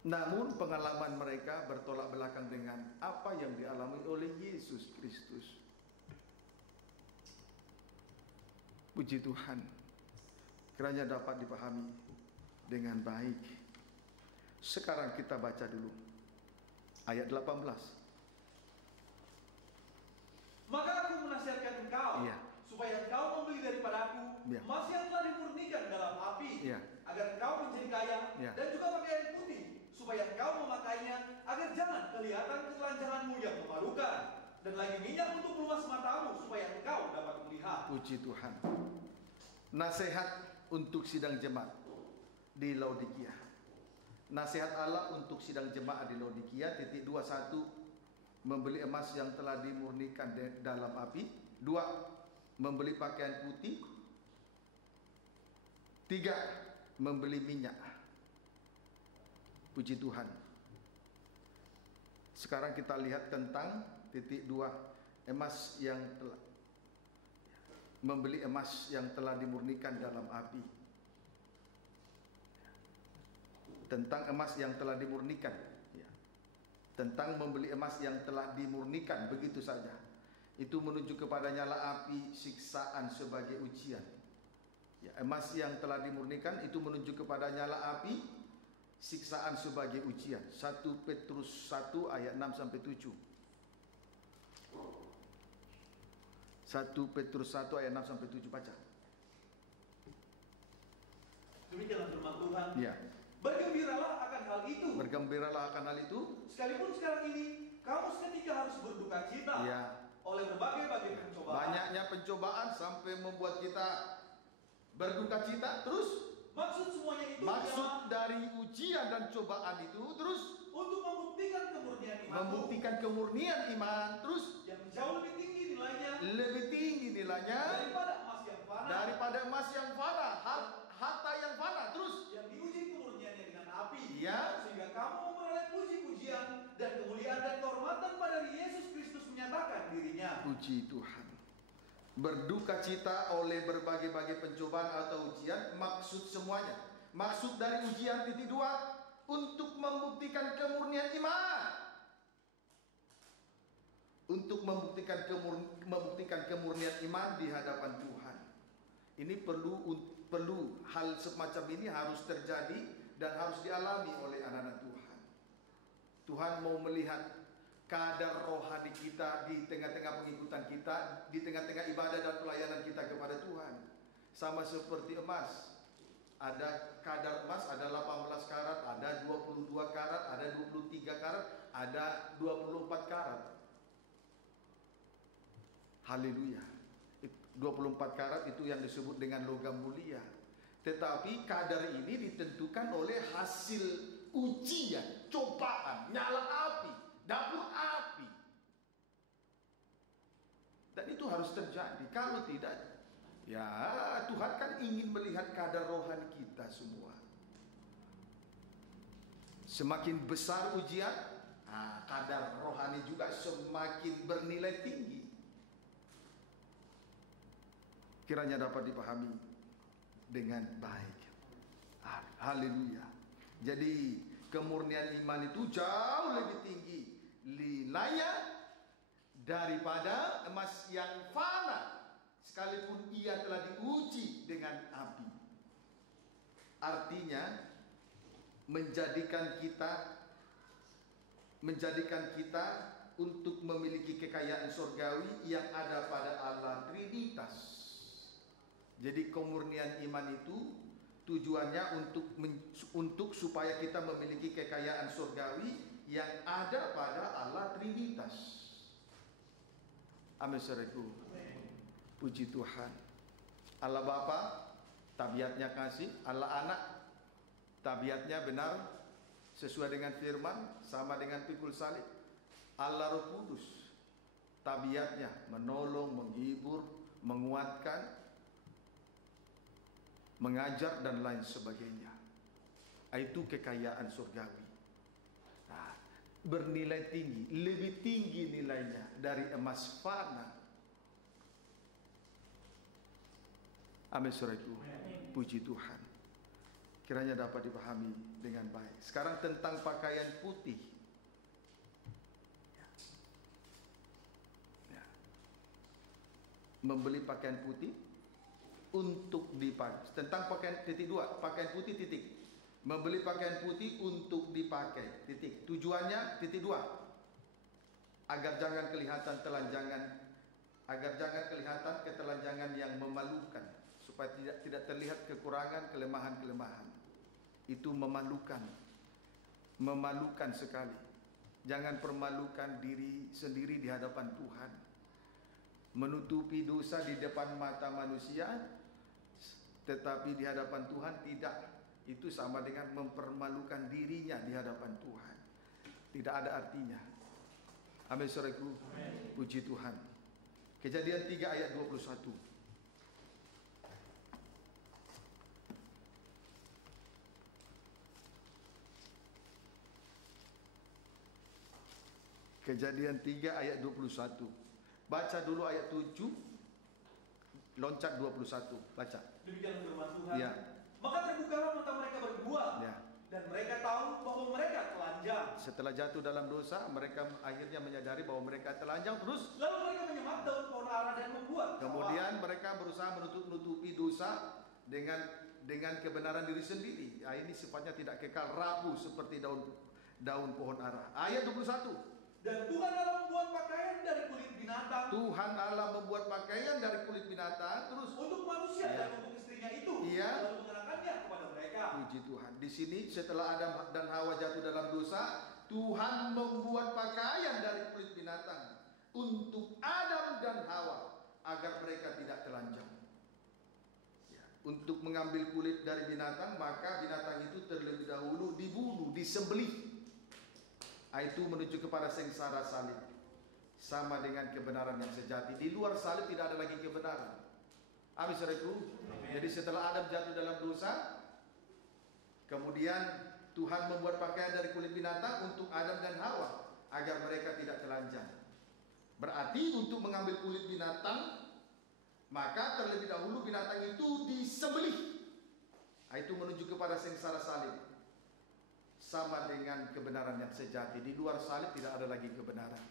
Namun pengalaman mereka bertolak belakang dengan apa yang dialami oleh Yesus Kristus. Puji Tuhan. Kiranya dapat dipahami dengan baik. Sekarang kita baca dulu ayat 18. Maka aku menasihatkan engkau, Iya. supaya engkau membeli daripadaku Iya. emas yang telah dimurnikan dalam api, Iya. agar engkau menjadi kaya, Iya. dan juga pakaian putih, supaya engkau memakainya, agar jangan kelihatan ketelanjanganmu yang memalukan, dan lagi minyak untuk meluas matamu, supaya engkau dapat melihat. Puji Tuhan. Nasihat untuk sidang jemaat di Laodikia. Nasihat Allah untuk sidang jemaat di Laodikia. Titik 21, membeli emas yang telah dimurnikan dalam api. 2, membeli pakaian putih. 3, membeli minyak. Puji Tuhan. Sekarang kita lihat tentang titik 2, emas yang telah membeli emas yang telah dimurnikan dalam api. Tentang emas yang telah dimurnikan, ya. Tentang membeli emas yang telah dimurnikan, begitu saja. Itu menuju kepada nyala api siksaan sebagai ujian. Ya, emas yang telah dimurnikan itu menuju kepada nyala api siksaan sebagai ujian. 1 Petrus 1 ayat 6 sampai 7. 1 Petrus 1 ayat 6 sampai 7, baca. Demikianlah firman Tuhan. Ya. Bergembiralah akan hal itu. Bergembiralah akan hal itu. Sekalipun sekarang ini kamu seketika harus berduka cita. Ya. Oleh berbagai-bagai pencobaan. Banyaknya pencobaan sampai membuat kita berduka cita. Terus Maksud semuanya itu maksud dari ujian dan cobaan itu terus untuk membuktikan kemurnian iman. Membuktikan kemurnian iman. Terus yang jauh lebih tinggi nilainya. Lebih tinggi nilainya daripada emas yang fana. Daripada emas yang fana, harta yang fana. Terus yang diuji kemurniannya dengan api. Ya. Sehingga kamu memperoleh puji-pujian dan kemuliaan dan kehormatan pada Yesus Kristus menyatakan dirinya. Puji Tuhan. Berduka cita oleh berbagai-bagai pencobaan atau ujian, maksud semuanya. Maksud dari ujian titik 2 untuk membuktikan kemurnian iman. Untuk membuktikan kemurnian iman di hadapan Tuhan. Ini perlu hal semacam ini harus terjadi dan harus dialami oleh anak-anak Tuhan. Tuhan mau melihat kadar rohani kita di tengah-tengah pengikutan kita, di tengah-tengah ibadah dan pelayanan kita kepada Tuhan. Sama seperti emas. Ada kadar emas, ada 18 karat, ada 22 karat, ada 23 karat, ada 24 karat. Haleluya. 24 karat itu yang disebut dengan logam mulia. Tetapi kadar ini ditentukan oleh hasil ujian, cobaan, nyala api, dapur api. Dan itu harus terjadi. Kalau tidak, ya Tuhan kan ingin melihat kadar rohani kita semua. Semakin besar ujian, kadar rohani juga semakin bernilai tinggi. Kiranya dapat dipahami dengan baik. Haleluya. Jadi kemurnian iman itu jauh lebih tinggi nilainya daripada emas yang fana, sekalipun ia telah diuji dengan api. Artinya menjadikan kita untuk memiliki kekayaan surgawi yang ada pada Allah Trinitas. Jadi kemurnian iman itu tujuannya untuk supaya kita memiliki kekayaan surgawi yang ada pada Allah Trinitas. Amin, saudaraku. Puji Tuhan. Allah Bapa tabiatnya kasih, Allah Anak tabiatnya benar sesuai dengan firman, sama dengan pikul salib. Allah Roh Kudus tabiatnya menolong, menghibur, menguatkan, mengajar dan lain sebagainya. Itu kekayaan surgawi. Bernilai tinggi, lebih tinggi nilainya dari emas fana. Amin, saudaraku. Puji Tuhan. Kiranya dapat dipahami dengan baik. Sekarang tentang pakaian putih. Membeli pakaian putih untuk dipakai. Tentang pakaian titik 2, pakaian putih titik. Membeli pakaian putih untuk dipakai titik. Tujuannya titik 2. Agar jangan kelihatan ketelanjangan yang memalukan, supaya tidak terlihat kekurangan, kelemahan-kelemahan. Itu memalukan sekali. Jangan permalukan diri sendiri di hadapan Tuhan. Menutupi dosa di depan mata manusia, tetapi di hadapan Tuhan tidak. Itu sama dengan mempermalukan dirinya di hadapan Tuhan. Tidak ada artinya. Amin, saudaraku. Puji Tuhan. Kejadian 3 ayat 21. Kejadian 3 ayat 21. Baca dulu ayat 7, loncat 21. Baca. Demikian firman Tuhan. Ya. Maka terbukalah mata mereka berdua. Ya. Dan mereka tahu bahwa mereka telanjang. Setelah jatuh dalam dosa, mereka akhirnya menyadari bahwa mereka telanjang. Terus lalu mereka menyemat daun pohon ara dan membuat kemudian mereka berusaha menutupi dosa dengan dengan kebenaran diri sendiri. Ini sifatnya tidak kekal, rapuh seperti daun pohon ara. Ayat 21. Dan Tuhan Allah membuat pakaian dari kulit binatang. Tuhan Allah membuat pakaian dari kulit binatang, terus untuk manusia dan untuk istrinya itu, lalu mengenakannya kepada mereka. Puji Tuhan. Di sini setelah Adam dan Hawa jatuh dalam dosa, Tuhan membuat pakaian dari kulit binatang untuk Adam dan Hawa agar mereka tidak telanjang. Untuk mengambil kulit dari binatang, maka binatang itu terlebih dahulu dibunuh, disembelih. Itu menuju kepada sengsara salib, sama dengan kebenaran yang sejati. Di luar salib tidak ada lagi kebenaran. Amin, saudaraku. Jadi setelah Adam jatuh dalam dosa, kemudian Tuhan membuat pakaian dari kulit binatang untuk Adam dan Hawa agar mereka tidak telanjang. Berarti untuk mengambil kulit binatang, maka terlebih dahulu binatang itu disembelih. Itu menuju kepada sengsara salib, sama dengan kebenaran yang sejati. Di luar salib tidak ada lagi kebenaran,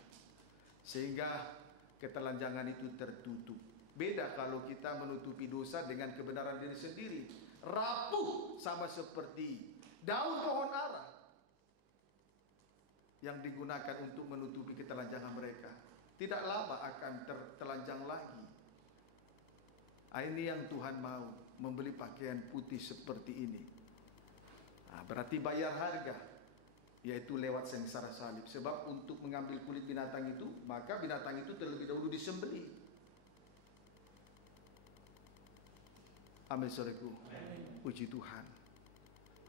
sehingga ketelanjangan itu tertutup. Beda kalau kita menutupi dosa dengan kebenaran diri sendiri, rapuh sama seperti daun pohon ara yang digunakan untuk menutupi ketelanjangan mereka. Tidak lama akan tertelanjang lagi. Ini yang Tuhan mau, membeli pakaian putih seperti ini. Berarti bayar harga, yaitu lewat sengsara salib. Sebab untuk mengambil kulit binatang itu, maka binatang itu terlebih dahulu disembelih. Amin, saudaraku. Puji Tuhan.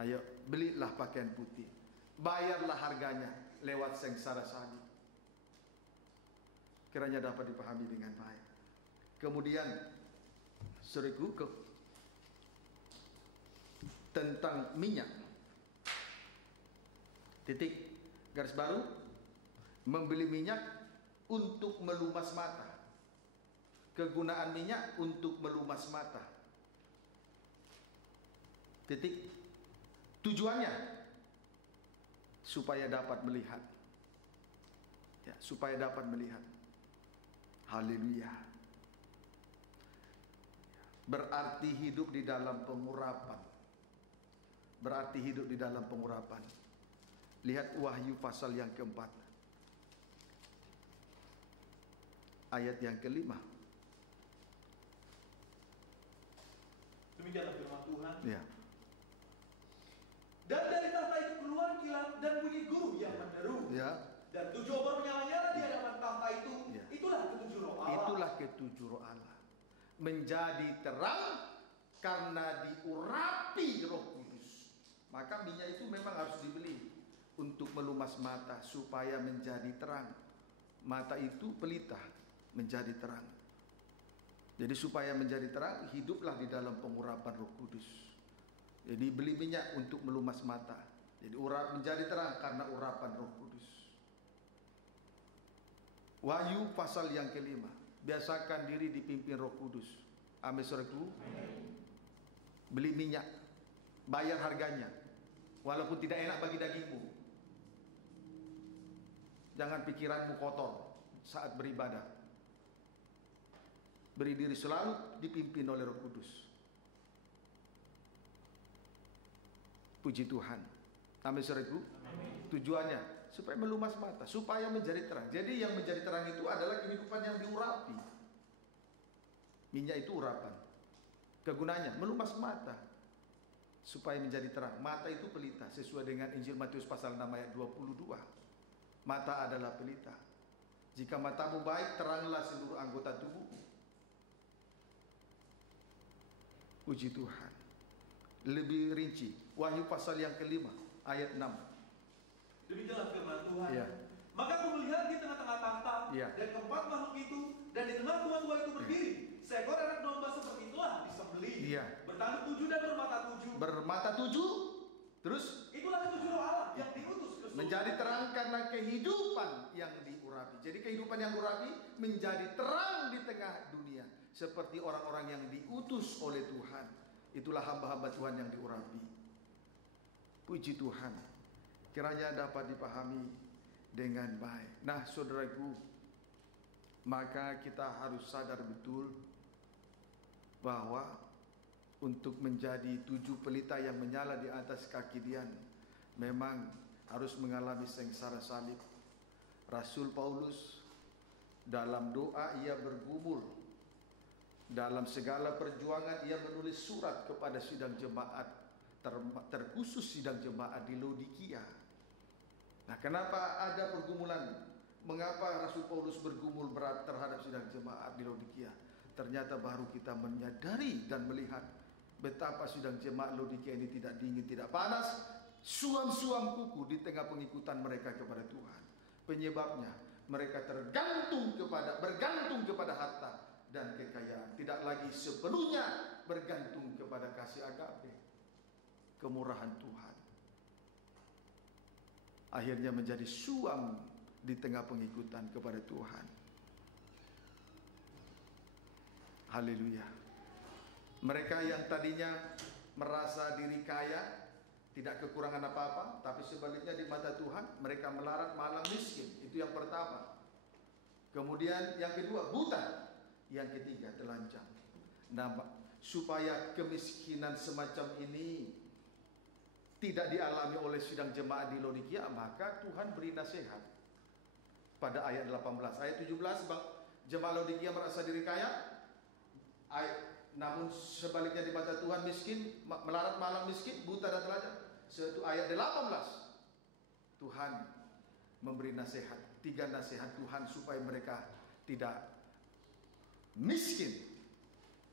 Ayo, belilah pakaian putih, bayarlah harganya lewat sengsara salib. Kiranya dapat dipahami dengan baik. Kemudian, saudaraku, tentang minyak. Titik, garis baru, membeli minyak untuk melumas mata. Kegunaan minyak untuk melumas mata. Titik, tujuannya supaya dapat melihat. Supaya dapat melihat. Haleluya. Berarti hidup di dalam pengurapan. Berarti hidup di dalam pengurapan. Lihat Wahyu pasal yang keempat, ayat yang kelima. Demikianlah firman Tuhan. Ya. Dan dari tahta itu keluar kilat dan bunyi guru yang menderu. Ya. Dan 7 obor menyala-nyala di hadapan tahta itu. Ya. Itulah ketujuh roh Allah. Itulah ketujuh roh Allah. Menjadi terang karena diurapi Roh Kudus. Maka minyak itu memang harus dibeli untuk melumas mata supaya menjadi terang. Mata itu pelita, menjadi terang. Jadi supaya menjadi terang, hiduplah di dalam pengurapan Roh Kudus. Jadi beli minyak untuk melumas mata. Jadi menjadi terang karena urapan Roh Kudus. Wahyu pasal yang kelima, biasakan diri dipimpin Roh Kudus. Amin, saudaraku. Beli minyak, bayar harganya, walaupun tidak enak bagi dagingmu. Jangan pikiranmu kotor saat beribadah. Beri diri selalu dipimpin oleh Roh Kudus. Puji Tuhan. Amin, saudaraku. Tujuannya supaya melumas mata, supaya menjadi terang. Jadi yang menjadi terang itu adalah kehidupan yang diurapi. Minyak itu urapan. Kegunaannya melumas mata supaya menjadi terang. Mata itu pelita sesuai dengan Injil Matius pasal 6 ayat 22. Mata adalah pelita. Jika matamu baik, teranglah seluruh anggota tubuhmu. Puji Tuhan. Lebih rinci, Wahyu pasal yang kelima ayat 6. Demikianlah firman Tuhan. Ya. Maka aku melihat di tengah-tengah tahta dan keempat makhluk itu, dan di tengah tua-tua itu berdiri seekor anak domba seperti itulah disembelih. Bertanduk 7 dan bermata 7. Bermata 7. Terus itulah ketujuh roh Allah yang diutus ke menjadi terang karena kehidupan yang diurapi. Jadi kehidupan yang diurapi menjadi terang di tengah dunia, seperti orang-orang yang diutus oleh Tuhan. Itulah hamba-hamba Tuhan yang diurapi. Puji Tuhan. Kiranya dapat dipahami dengan baik. Nah, saudaraku, maka kita harus sadar betul bahwa untuk menjadi 7 pelita yang menyala di atas kaki Dian, memang harus mengalami sengsara salib. Rasul Paulus dalam doa ia bergumul, dalam segala perjuangan ia menulis surat kepada sidang jemaat, terkhusus sidang jemaat di Laodikia. Nah, kenapa ada pergumulan? Mengapa Rasul Paulus bergumul berat terhadap sidang jemaat di Laodikia? Ternyata baru kita menyadari dan melihat betapa sidang jemaat Laodikia ini tidak dingin, tidak panas, suam-suam kuku di tengah pengikutan mereka kepada Tuhan. Penyebabnya mereka bergantung kepada harta dan kekayaan, tidak lagi sepenuhnya bergantung kepada kasih agape, kemurahan Tuhan. Akhirnya menjadi suam di tengah pengikutan kepada Tuhan. Haleluya. Mereka yang tadinya merasa diri kaya, tidak kekurangan apa-apa, tapi sebaliknya di mata Tuhan mereka melarat, malang, miskin. Itu yang pertama. Kemudian yang kedua, buta. Yang ketiga, telanjang. Nah, supaya kemiskinan semacam ini tidak dialami oleh sidang jemaat di Laodikia, maka Tuhan beri nasihat pada ayat 18. Ayat 17, jemaat Laodikia merasa diri kaya, namun sebaliknya di mata Tuhan miskin, melarat, malang, miskin, buta dan telanjang. Suatu ayat 18, Tuhan memberi nasihat, 3 nasihat Tuhan supaya mereka tidak miskin,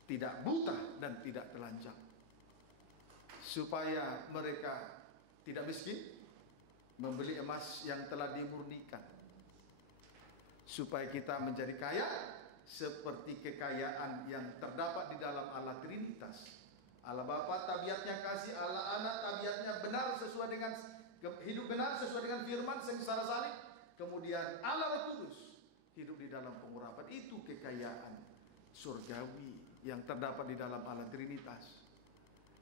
tidak buta, dan tidak telanjang. Supaya mereka tidak miskin, membeli emas yang telah dimurnikan. Supaya kita menjadi kaya seperti kekayaan yang terdapat di dalam Allah Trinitas. Allah Bapa tabiatnya kasih, Allah Anak tabiatnya benar sesuai dengan hidup benar sesuai dengan firman sengsara salib. Kemudian Allah Roh Kudus hidup di dalam pengurapan. Itu kekayaan surgawi yang terdapat di dalam Allah Trinitas.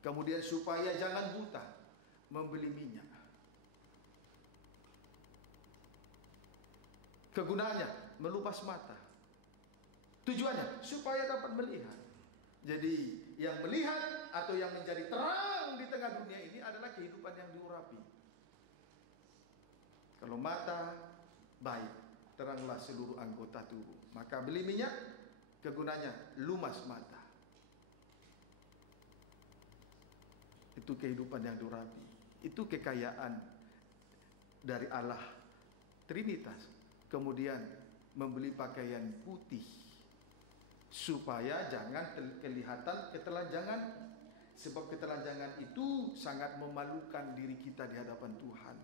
Kemudian supaya jangan buta, membeli minyak. Kegunaannya melupas mata. Tujuannya supaya dapat melihat. Jadi yang melihat atau yang menjadi terang di tengah dunia ini adalah kehidupan yang diurapi. Kalau mata baik, teranglah seluruh anggota tubuh. Maka beli minyak, kegunaannya lumas mata. Itu kehidupan yang diurapi. Itu kekayaan dari Allah Trinitas. Kemudian membeli pakaian putih supaya jangan kelihatan ketelanjangan, sebab ketelanjangan itu sangat memalukan diri kita di hadapan Tuhan.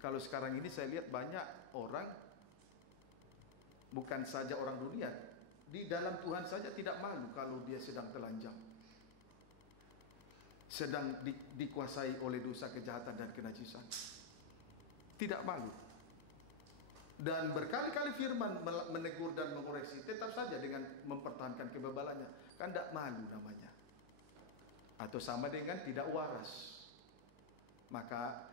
Kalau sekarang ini saya lihat banyak orang, bukan saja orang dunia, di dalam Tuhan saja tidak malu kalau dia sedang telanjang, sedang dikuasai oleh dosa kejahatan dan kenajisan. Tidak malu. Dan berkali-kali firman menegur dan mengoreksi, tetap saja dengan mempertahankan kebebalannya. Kan tidak malu namanya. Atau sama dengan tidak waras. Maka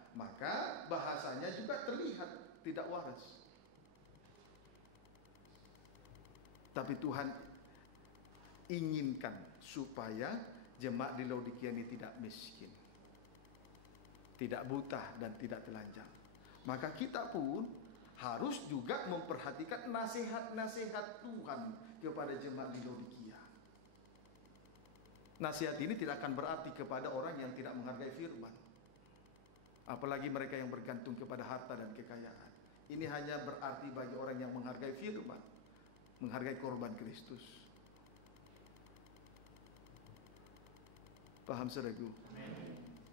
bahasanya juga terlihat tidak waras. Tapi Tuhan inginkan supaya jemaat di Laodikia ini tidak miskin, tidak buta, dan tidak telanjang. Maka kita pun harus juga memperhatikan nasihat-nasihat Tuhan kepada jemaat di Laodikia. Nasihat ini tidak akan berarti kepada orang yang tidak menghargai firman, apalagi mereka yang bergantung kepada harta dan kekayaan. Ini hanya berarti bagi orang yang menghargai firman, menghargai korban Kristus. Paham saudaraku?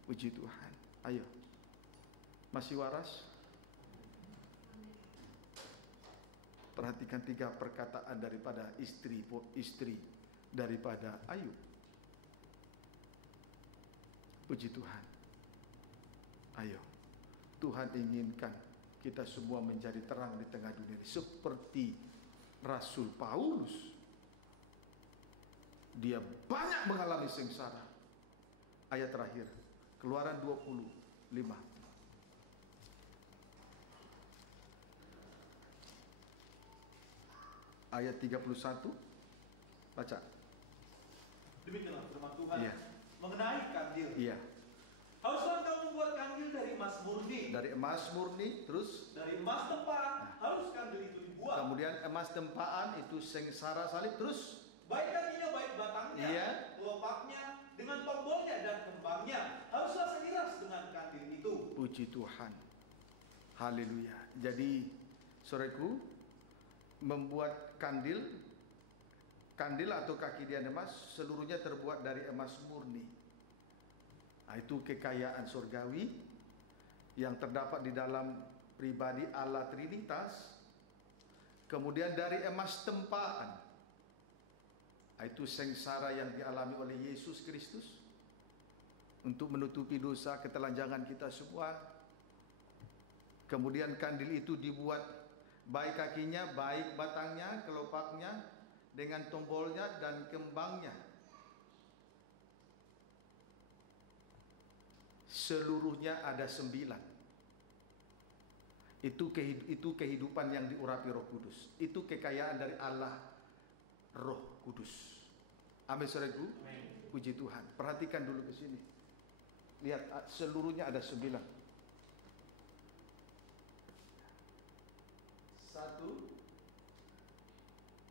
Puji Tuhan. Ayo, masih waras? Perhatikan 3 perkataan daripada istri daripada Ayub. Puji Tuhan. Ayo, Tuhan inginkan kita semua menjadi terang di tengah dunia ini, seperti Rasul Paulus. Dia banyak mengalami sengsara. Ayat terakhir, Keluaran 25. Ayat 31, baca. Demikianlah firman Tuhan Iya. mengenai kandil. Iya. Haruslah engkau membuat kandil dari emas murni. Dari emas murni, terus Dari emas tempaan harus kandil itu dibuat. kemudian emas tempaan itu sengsara salib, terus Baik kakinya, baik batangnya, Iya. kelopaknya, dengan tombolnya dan kembangnya haruslah seiras dengan kandil itu. puji Tuhan. Haleluya. Jadi, saudaraku, membuat kandil atau kaki dian emas seluruhnya terbuat dari emas murni. Nah, itu kekayaan surgawi yang terdapat di dalam pribadi Allah Trinitas. Kemudian dari emas tempaan, itu sengsara yang dialami oleh Yesus Kristus untuk menutupi dosa ketelanjangan kita semua. Kemudian kandil itu dibuat baik kakinya, baik batangnya, kelopaknya, dengan tombolnya dan kembangnya. Seluruhnya ada 9. Itu kehidupan yang diurapi Roh Kudus. Itu kekayaan dari Allah Roh Kudus. Amin, saudaraku. Puji Tuhan. Perhatikan dulu ke sini. Lihat, seluruhnya ada 9. 1,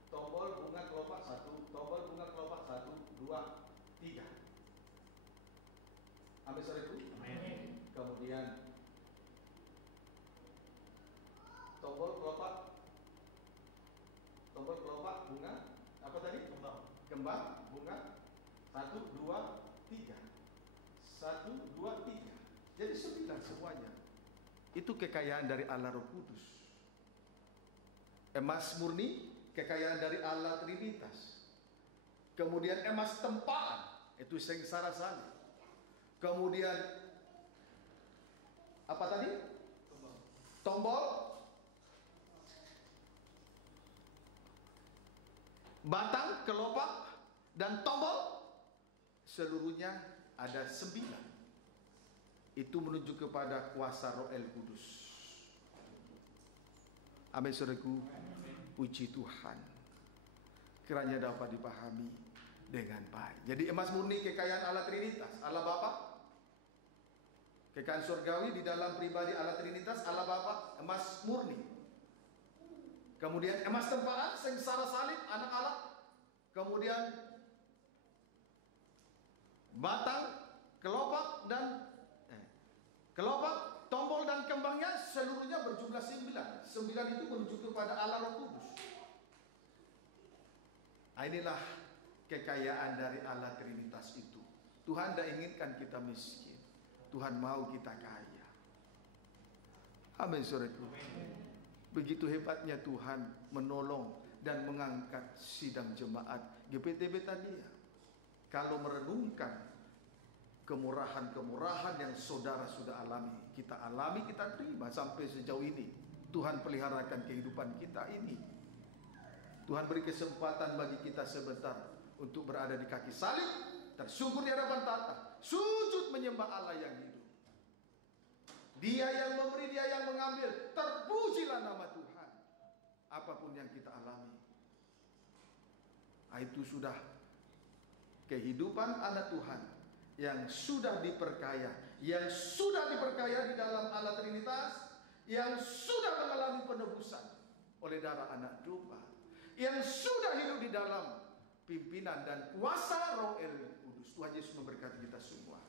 tombol bunga kelopak 1, tombol bunga kelopak 1, 2, 3. Amin, saudaraku. Kemudian tombol kelopak bunga apa tadi? Kembang bunga 1, 2, 3. 1, 2, 3. Jadi 9 semuanya. Itu kekayaan dari Allah Roh Kudus. Emas murni, kekayaan dari Allah Trinitas. Kemudian emas tempaan, itu sengsara salib. Kemudian apa tadi? Tombol, batang, kelopak, dan tombol. Seluruhnya ada 9. Itu menunjuk kepada kuasa Roh El Kudus. Amin, saudaraku. Puji Tuhan. Kiranya dapat dipahami dengan baik. Jadi emas murni kekayaan Allah Trinitas, Allah Bapa. Kekayaan surgawi di dalam pribadi Allah Trinitas, Allah Bapa, emas murni. Kemudian emas tempaan, sengsara salib, anak Allah. Kemudian batang, kelopak, tombol dan kembangnya seluruhnya berjumlah 9. 9 itu menunjuk kepada Allah Roh Kudus. Nah, inilah kekayaan dari Allah Trinitas itu. Tuhan tidak inginkan kita miskin. Tuhan mau kita kaya. Amin, saudaraku. Begitu hebatnya Tuhan menolong dan mengangkat sidang jemaat GPTB tadi ya. Kalau merenungkan kemurahan-kemurahan yang saudara sudah alami, kita terima sampai sejauh ini. Tuhan peliharakan kehidupan kita ini. Tuhan beri kesempatan bagi kita sebentar untuk berada di kaki salib, tersungkur di hadapan tahta, sujud menyembah Allah yang hidup. Dia yang memberi, Dia yang mengambil. Terpujilah nama Tuhan. Apapun yang kita alami, itu sudah kehidupan anak Tuhan yang sudah diperkaya, di dalam Allah Trinitas, yang sudah mengalami penebusan oleh darah anak domba, yang sudah hidup di dalam pimpinan dan kuasa Roh El Kudus. Tuhan Yesus memberkati kita semua.